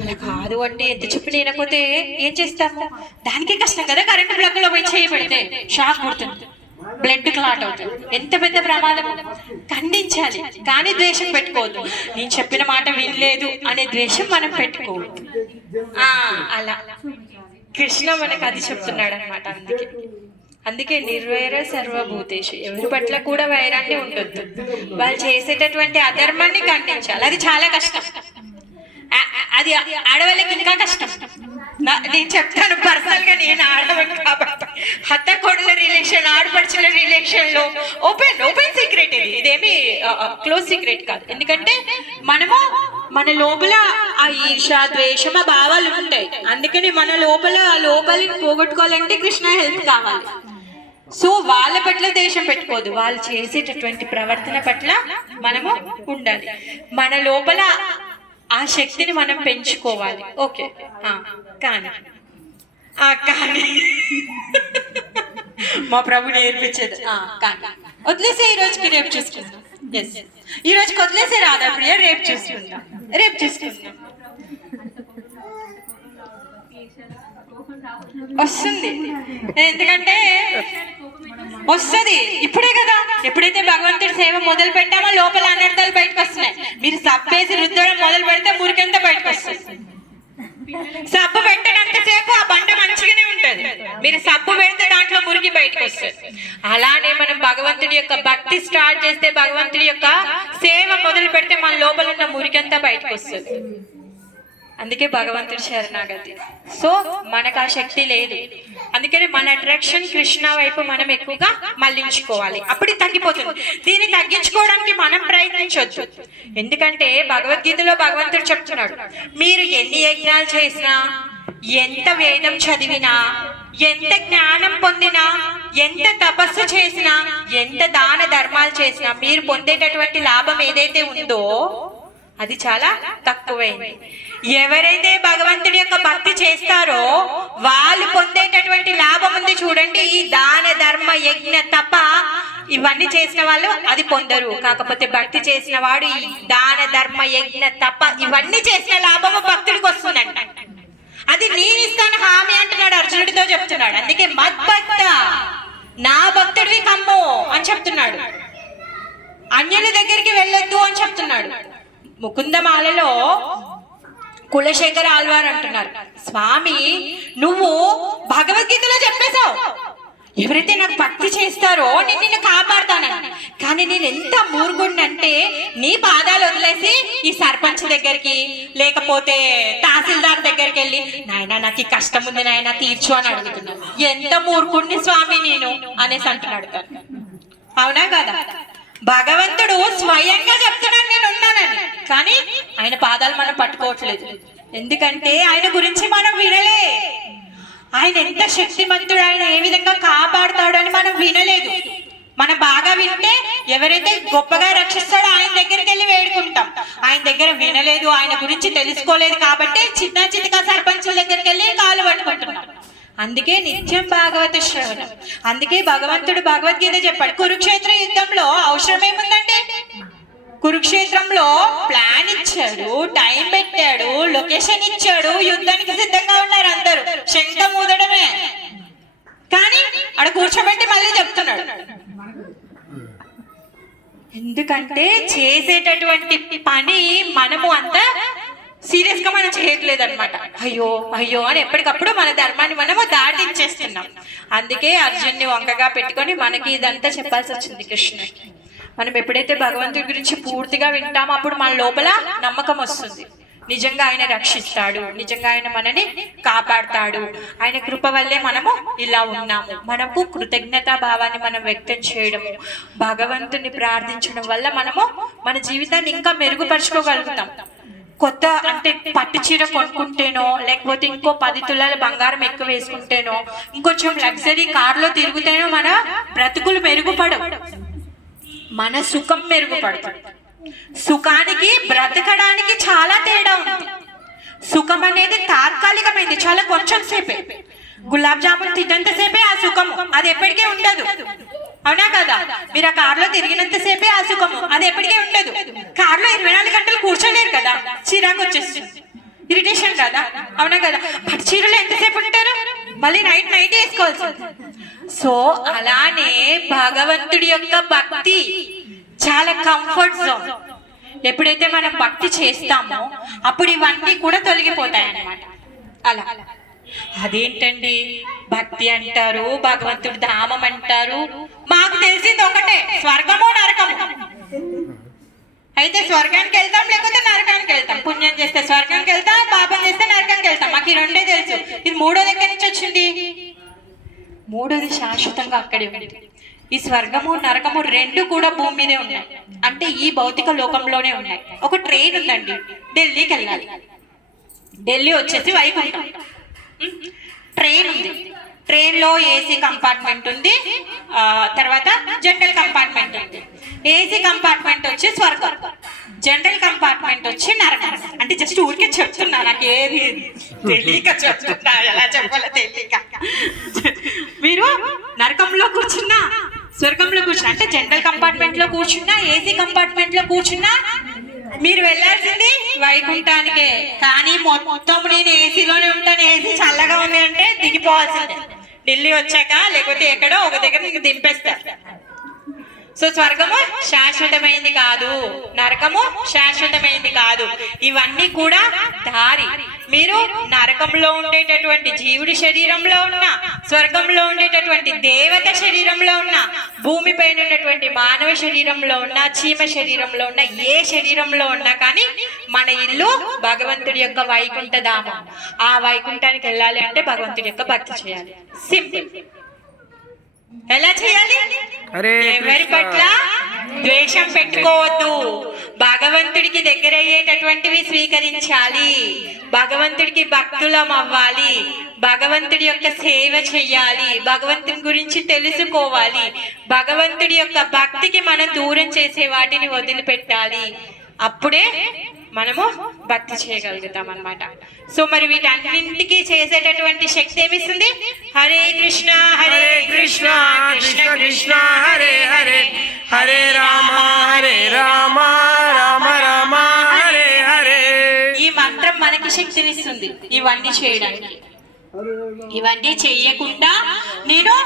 అలా కాదు అంటే ఎంత చెప్పినా వినకపోతే ఏం చేస్తాము? దానికే కష్టం కదా. కరెంట్ ప్లగ్ లో పోయి చేయి పెడితే షాక్ కొడుతుంది, బ్లడ్ క్లాట్ అవుతుంది, ఎంత పెద్ద ప్రమాదం. ఖండించాలి, కానీ ద్వేషం పెట్టుకోవద్దు. నేను చెప్పిన మాట వినలేదు అనే ద్వేషం మనం పెట్టుకోవద్దు. అలా కృష్ణ మనకు అది చెప్తున్నాడు అనమాట. అందుకే నిర్వైర సర్వభూతేషు, ఎవరి పట్ల కూడా వైరాన్ని ఉండొద్దు. వాళ్ళు చేసేటటువంటి అధర్మాన్ని ఖండించాలి. అది చాలా కష్టం. అది ఆడవాళ్ళకి ఇంకా కష్టం. నేను చెప్తాను పర్సనల్ గా, నేను ఆడవాళ్ళు కాబట్టి అత్త కోడల రిలేషన్, ఆడపడుచుల రిలేషన్ లో ఓపెన్ సీక్రెట్ ఇది, ఇదేమి క్లోజ్ సీక్రెట్ కాదు. ఎందుకంటే మనము మన లోపల ఆ ఈర్ష, ద్వేషం, ఆ భావాలు ఉంటాయి. అందుకని మన లోపల ఆ లోపాలని పోగొట్టుకోవాలంటే కృష్ణ హెల్ప్ కావాలి. సో వాళ్ళ పట్ల ద్వేషం పెట్టుకోదు, వాళ్ళు చేసేటటువంటి ప్రవర్తన పట్ల మనము ఉండాలి. మన లోపల ఆ శక్తిని మనం పెంచుకోవాలి. ఓకే, కానీ మా ప్రభు నేర్పించేది కానీ వదిలేసే, ఈ రోజుకి రేపు చూసుకుందాం. ఎస్, ఈ రోజుకి వదిలేసే రాధా ప్రియ, రేపు చూసుకుందాం. వస్తుంది, ఎందుకంటే వస్తుంది ఇప్పుడే కదా. ఎప్పుడైతే భగవంతుడి సేవ మొదలు పెట్టామో లోపల అనర్థాలు బయటకు వస్తున్నాయి. మీరు సబ్బేసి రుద్దడం మొదలు పెడితే మురికెంత బయటకు వస్తుంది. సబ్బు పెట్టినంత సేపు ఆ బండ మంచిగానే ఉంటది, మీరు సబ్బు పెడితే దాంట్లో మురికి బయటకు వస్తుంది. అలానే మనం భగవంతుడి యొక్క భక్తి స్టార్ట్ చేస్తే, భగవంతుడి యొక్క సేవ మొదలు పెడితే మన లోపల ఉన్న మురికంతా బయటకు వస్తుంది. అందుకే భగవంతుడి శరణాగతి. సో మనకు ఆ శక్తి లేదు, అందుకని మన అట్రాక్షన్ కృష్ణ వైపు మనం ఎక్కువగా మళ్లించుకోవాలి. అప్పుడు తగ్గిపోతుంది. దీన్ని తగ్గించుకోవడానికి మనం ప్రయత్నించొద్దు. ఎందుకంటే భగవద్గీతలో భగవంతుడు చెప్తున్నాడు, మీరు ఎన్ని యజ్ఞాలు చేసినా, ఎంత వేదం చదివినా, ఎంత జ్ఞానం పొందినా, ఎంత తపస్సు చేసినా, ఎంత దాన ధర్మాలు చేసినా, మీరు పొందేటటువంటి లాభం ఏదైతే ఉందో అది చాలా తక్కువైంది. ఎవరైతే భగవంతుడి యొక్క భక్తి చేస్తారో వాళ్ళు పొందేటటువంటి లాభం ఉంది చూడండి. ఈ దాన ధర్మ యజ్ఞ తప ఇవన్నీ చేసిన వాళ్ళు అది పొందరు. కాకపోతే భక్తి చేసిన వాడు ఈ దాన ధర్మ యజ్ఞ తప ఇవన్నీ చేసిన లాభము భక్తుడికి వస్తుందంట. అది నేను ఇస్తాను హామీ అంటున్నాడు, అర్జునుడితో చెప్తున్నాడు. అందుకే మద్భక్త, నా భక్తుడివి కమ్ము అని చెప్తున్నాడు. అన్యుల దగ్గరికి వెళ్ళొద్దు అని చెప్తున్నాడు. ముకుందమాలలో కులశేఖర ఆళ్వార్ అంటున్నారు, స్వామి నువ్వు భగవద్గీతలో చెప్పేశావు, ఎవరైతే నాకు భక్తి చేస్తారో నేను నిన్ను కాపాడుతానని. కానీ నేను ఎంత మూర్ఖుడినంటే నీ పాదాలు వదిలేసి ఈ సర్పంచ్ దగ్గరికి లేకపోతే తహసీల్దార్ దగ్గరికి వెళ్ళి నాయన నాకు ఈ కష్టం ఉంది నాయన తీర్చు అని అడుగుతున్నాను. ఎంత మూర్ఖుడిని స్వామి నేను అనేసి అంటున్నాడు. అవునా కదా? భగవంతుడు స్వయంగా చెప్తున్నాడు నేను ఉన్నానని, కానీ ఆయన పాదాలు మనం పట్టుకోవట్లేదు. ఎందుకంటే ఆయన గురించి మనం వినలే. ఆయన ఎంత శక్తిమంతుడు, ఆయన ఏ విధంగా కాపాడుతాడు అని మనం వినలేదు. మనం బాగా వింటే ఎవరైతే గొప్పగా రక్షిస్తాడో ఆయన దగ్గరికి వెళ్ళి వేడుకుంటాం. ఆయన దగ్గర వినలేదు, ఆయన గురించి తెలుసుకోలేదు కాబట్టి చిన్న చితకా సర్పంచుల దగ్గరికి వెళ్ళి కాలు పట్టుకుంటున్నాం. అందుకే నిత్యం భాగవత శ్రవణం. అందుకే భగవంతుడు భగవద్గీత చెప్పాడు. కురుక్షేత్ర యుద్ధంలో అవసరం ఏముందండి? కురుక్షేత్రంలో ప్లాన్ ఇచ్చాడు, టైం పెట్టాడు, లొకేషన్ ఇచ్చాడు, యుద్ధానికి సిద్ధంగా ఉన్నారు అందరూ, శంఖం ఊదడమే. కానీ అక్కడ కూర్చోబెట్టి మళ్ళీ చెప్తున్నాడు. ఎందుకంటే చేసేటటువంటి పని మనము అంత సీరియస్ గా మనం చేయట్లేదు అనమాట. అయ్యో అయ్యో అని ఎప్పటికప్పుడు మన ధర్మాన్ని మనము దాటించేస్తున్నాం. అందుకే అర్జున్ని వంకగా పెట్టుకొని మనకి ఇదంతా చెప్పాల్సి వచ్చింది కృష్ణుడికి. మనం ఎప్పుడైతే భగవంతుడి గురించి పూర్తిగా వింటామో అప్పుడు మన లోపల నమ్మకం వస్తుంది. నిజంగా ఆయన రక్షిస్తాడు, నిజంగా ఆయన మనని కాపాడుతాడు, ఆయన కృప వల్లే మనము ఇలా ఉన్నాము. మనకు కృతజ్ఞతా భావాన్ని మనం వ్యక్తం చేయడము, భగవంతుని ప్రార్థించడం వల్ల మనము మన జీవితాన్ని ఇంకా మెరుగుపరుచుకోగలుగుతాం. కొత్త అంటే పట్టు చీర కొనుక్కుంటేనో లేకపోతే ఇంకో 10 తులాల బంగారం ఎక్కువ వేసుకుంటేనో ఇంకొంచెం లగ్జరీ కార్లో తిరుగుతేనో మన బ్రతుకులు మెరుగుపడవు, మన సుఖం మెరుగుపడుతుంది. సుఖానికి బ్రతకడానికి చాలా తేడా ఉంది. సుఖం అనేది తాత్కాలికమైంది, చాలా కొంచెం సేపే. గులాబ్ జామున్ తిన్నంతసేపే ఆ సుఖము, అది ఎప్పటికీ ఉండదు. అవునా కదా? మీరు ఆ కార్లో తిరిగినంతసేపే ఆ సుఖము, అది ఎప్పటికీ ఉండదు. కార్లో 24 గంటలు కూర్చోలేరు కదా, చిరాకు వచ్చేస్తుంది, ఇరిటేషన్ కదా. అవునా కదా? పట్టు చీరలో ఎంతసేపు ఉంటారు, మళ్ళీ నైట్ వేసుకోవాల్సింది. సో అలానే భగవంతుడి యొక్క భక్తి చాలా కంఫర్ట్ జోన్. ఎప్పుడైతే మనం భక్తి చేస్తామో అప్పుడు ఇవన్నీ కూడా తొలగిపోతాయి అన్నమాట. అలా అదేంటండి భక్తి అంటారు, భగవంతుడి ధామం అంటారు, మాకు తెలిసింది ఒకటే, స్వర్గము నరకము. అయితే స్వర్గానికి వెళ్తాం లేకపోతే నరకానికి వెళ్తాం. పుణ్యం చేస్తే స్వర్గానికి వెళ్తాం, పాపం చేస్తే నరకానికి వెళ్తాం. మాకు ఈ రెండే తెలుసు. ఇది మూడోది ఎక్కడి నుంచి వచ్చింది? మూడోది శాశ్వతంగా అక్కడే ఉంది. ఈ స్వర్గము నరకము రెండు కూడా భూమి మీదే ఉన్నాయి, అంటే ఈ భౌతిక లోకంలోనే ఉన్నాయి. ఒక ట్రైన్ ఉందండి, ఢిల్లీకి వెళ్ళాలి. ఢిల్లీ వచ్చేసి వైకుంఠం. ట్రైన్ ఉంది, ట్రైన్ లో ఏసీ కంపార్ట్మెంట్ ఉంది, తర్వాత జనరల్ కంపార్ట్మెంట్ ఉంది. ఏసీ కంపార్ట్మెంట్ వచ్చి స్వర్గం, జనరల్ కంపార్ట్మెంట్ వచ్చి నరకం. అంటే జస్ట్ ఊరికే చెప్తున్నా, నాకు ఏది తెలియక చెప్తున్నా, ఎలా చెప్పాలో తెలియక. మీరు నరకంలో కూర్చున్నా, స్వర్గంలో కూర్చున్నా, అంటే జనరల్ కంపార్ట్మెంట్ లో కూర్చున్నా, ఏసీ కంపార్ట్మెంట్ లో కూర్చున్నా మీరు వెళ్ళాల్సింది వైకుంఠానికే. కానీ మొత్తం నేను ఏసీలోనే ఉంటాను, ఏసీ చల్లగా ఉంది అంటే దిగిపోవాల్సిందే ఢిల్లీ వచ్చాక, లేకపోతే ఎక్కడో ఒక దగ్గర నీకు దింపేస్తారు. సో స్వర్గము శాశ్వతమైంది కాదు, నరకము శాశ్వతమైంది కాదు. ఇవన్నీ కూడా దారి. మీరు నరకంలో ఉండేటటువంటి జీవుడి శరీరంలో ఉన్న, స్వర్గంలో ఉండేటటువంటి దేవత శరీరంలో ఉన్న, భూమిపైన ఉన్నటువంటి మానవ శరీరంలో ఉన్న, చీమ శరీరంలో ఉన్న, ఏ శరీరంలో ఉన్నా కానీ మన ఇల్లు భగవంతుడి యొక్క వైకుంఠ ధామం. ఆ వైకుంఠానికి వెళ్ళాలి అంటే భగవంతుడి యొక్క భక్తి చేయాలి. సింపుల్. ఎలా చేయాలి? ఎవరి పట్ల ద్వేషం పెట్టుకోవద్దు, భగవంతుడికి దగ్గర అయ్యేటటువంటివి స్వీకరించాలి, భగవంతుడికి భక్తులం అవ్వాలి, భగవంతుడి యొక్క సేవ చెయ్యాలి, భగవంతుని గురించి తెలుసుకోవాలి, భగవంతుడి యొక్క భక్తికి మనం దూరం చేసే వాటిని వదిలిపెట్టాలి. అప్పుడే మనము భక్తి చేయగలుగుతాం అన్నమాట. సో మరి వీటన్నింటికి చేసేటటువంటి శక్తి ఏమిస్తుంది? హరే కృష్ణ హరే కృష్ణ కృష్ణ కృష్ణ హరే హరే. హరే హరే రామ రామ రామ హరే హరే. ఈ మంత్రం మనకి శక్తినిస్తుంది ఇవన్నీ చేయడానికి. ఇవన్నీ చెయ్యకుండా నేను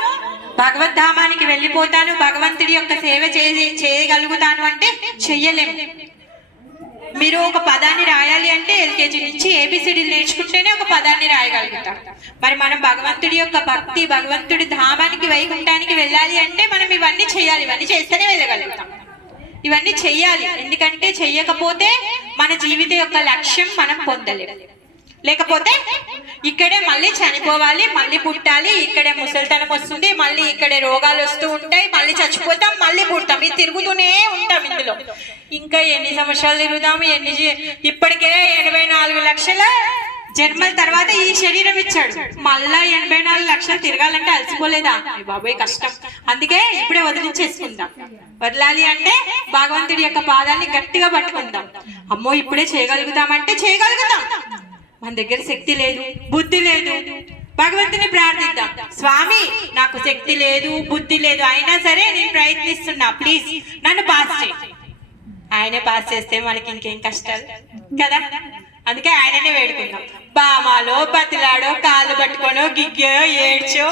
భగవద్ధామానికి వెళ్ళిపోతాను, భగవంతుడి యొక్క సేవ చేయగలుగుతాను అంటే చెయ్యలేము. మీరు ఒక పదాన్ని రాయాలి అంటే ఎల్కేజీ నుంచి ఏబిసిడీలు నేర్చుకుంటేనే ఒక పదాన్ని రాయగలుగుతాం. మరి మనం భగవంతుడి యొక్క భక్తి, భగవంతుడి ధామానికి వైకుంఠానికి వెళ్ళాలి అంటే మనం ఇవన్నీ చేయాలి. ఇవన్నీ చేస్తేనే వెళ్ళగలుగుతాం. ఇవన్నీ చెయ్యాలి. ఎందుకంటే చెయ్యకపోతే మన జీవిత యొక్క లక్ష్యం మనం పొందలేము. లేకపోతే ఇక్కడే మళ్ళీ చనిపోవాలి, మళ్ళీ పుట్టాలి, ఇక్కడే ముసలితనం వస్తుంది, మళ్ళీ ఇక్కడే రోగాలు వస్తూ ఉంటాయి, మళ్ళీ చచ్చిపోతాం, మళ్ళీ పుడతాం, ఇది తిరుగుతూనే ఉంటాం. ఇందులో ఇంకా ఎన్ని సంవత్సరాలు తిరుగుతాము? ఇప్పటికే 84 లక్షల జన్మల తర్వాత ఈ శరీరం ఇచ్చాడు. మళ్ళా 84 లక్షలు తిరగాలంటే అలసిపోలేదా? బాబోయ్ కష్టం. అందుకే ఇప్పుడే వదిలించేసుకుందాం. వదలాలి అంటే భగవంతుడి యొక్క పాదాన్ని గట్టిగా పట్టుకుందాం. అమ్మో ఇప్పుడే చేయగలుగుతామంటే చేయగలుగుతాం. మన దగ్గర శక్తి లేదు, బుద్ధి లేదు. భగవంతుని ప్రార్థిద్దాం, స్వామి నాకు శక్తి లేదు, బుద్ధి లేదు, అయినా సరే నేను ప్రయత్నిస్తున్నా, ప్లీజ్ నన్ను పాస్ చేయి. ఆయనే పాస్ చేస్తే మనకి ఇంకేం కష్టాలు కదా. అందుకే ఆయననే వేడుకుందాం. బామాలో బతిలాడో కాళ్ళు పట్టుకోనో గిగ్గో ఏడ్చో,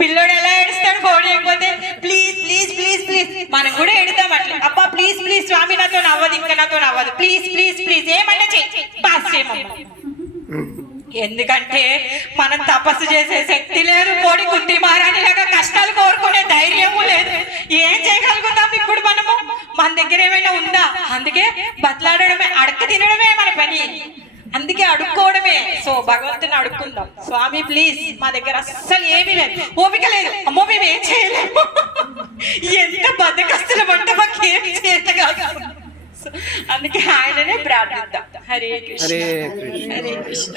పిల్లోడు ఎలా ఏడుస్తాడు ఫోన్ అయిపోతే ప్లీజ్ ప్లీజ్ ప్లీజ్ ప్లీజ్ మనం కూడా ఏడుతాం అట్లా. అబ్బా ప్లీజ్ ప్లీజ్ స్వామి నాతో నవ్వదు, ఇంకా నాతో నవ్వదు, ప్లీజ్ ప్లీజ్ ప్లీజ్ ఏమన్నా చెయ్యి, పాస్ చేయమమ్మా. ఎందుకంటే మనం తపస్సు చేసే శక్తి లేదు, పొడి కుత్తి మారాని లాగా కష్టాలు కోరుకునే ధైర్యము లేదు. ఏం చేయగలుగుతాం ఇప్పుడు మనము? మన దగ్గర ఏమైనా ఉందా? అందుకే బతలాడమే, అడక తినడమే మన పని. అందుకే అడుక్కోవడమే. సో భగవంతుని అడుక్కుందాం, స్వామి ప్లీజ్ మా దగ్గర అస్సలు ఏమీ లేదు, ఓపిక లేదు, అమ్మో మేము ఏం చేయలేము, ఎంత బద్దకస్తులం అంటే మాకు ఏమి చేత కాదు. అందుకే ఆయననే ప్రార్థిద్దాం. హరే కృష్ణ హరే కృష్ణ.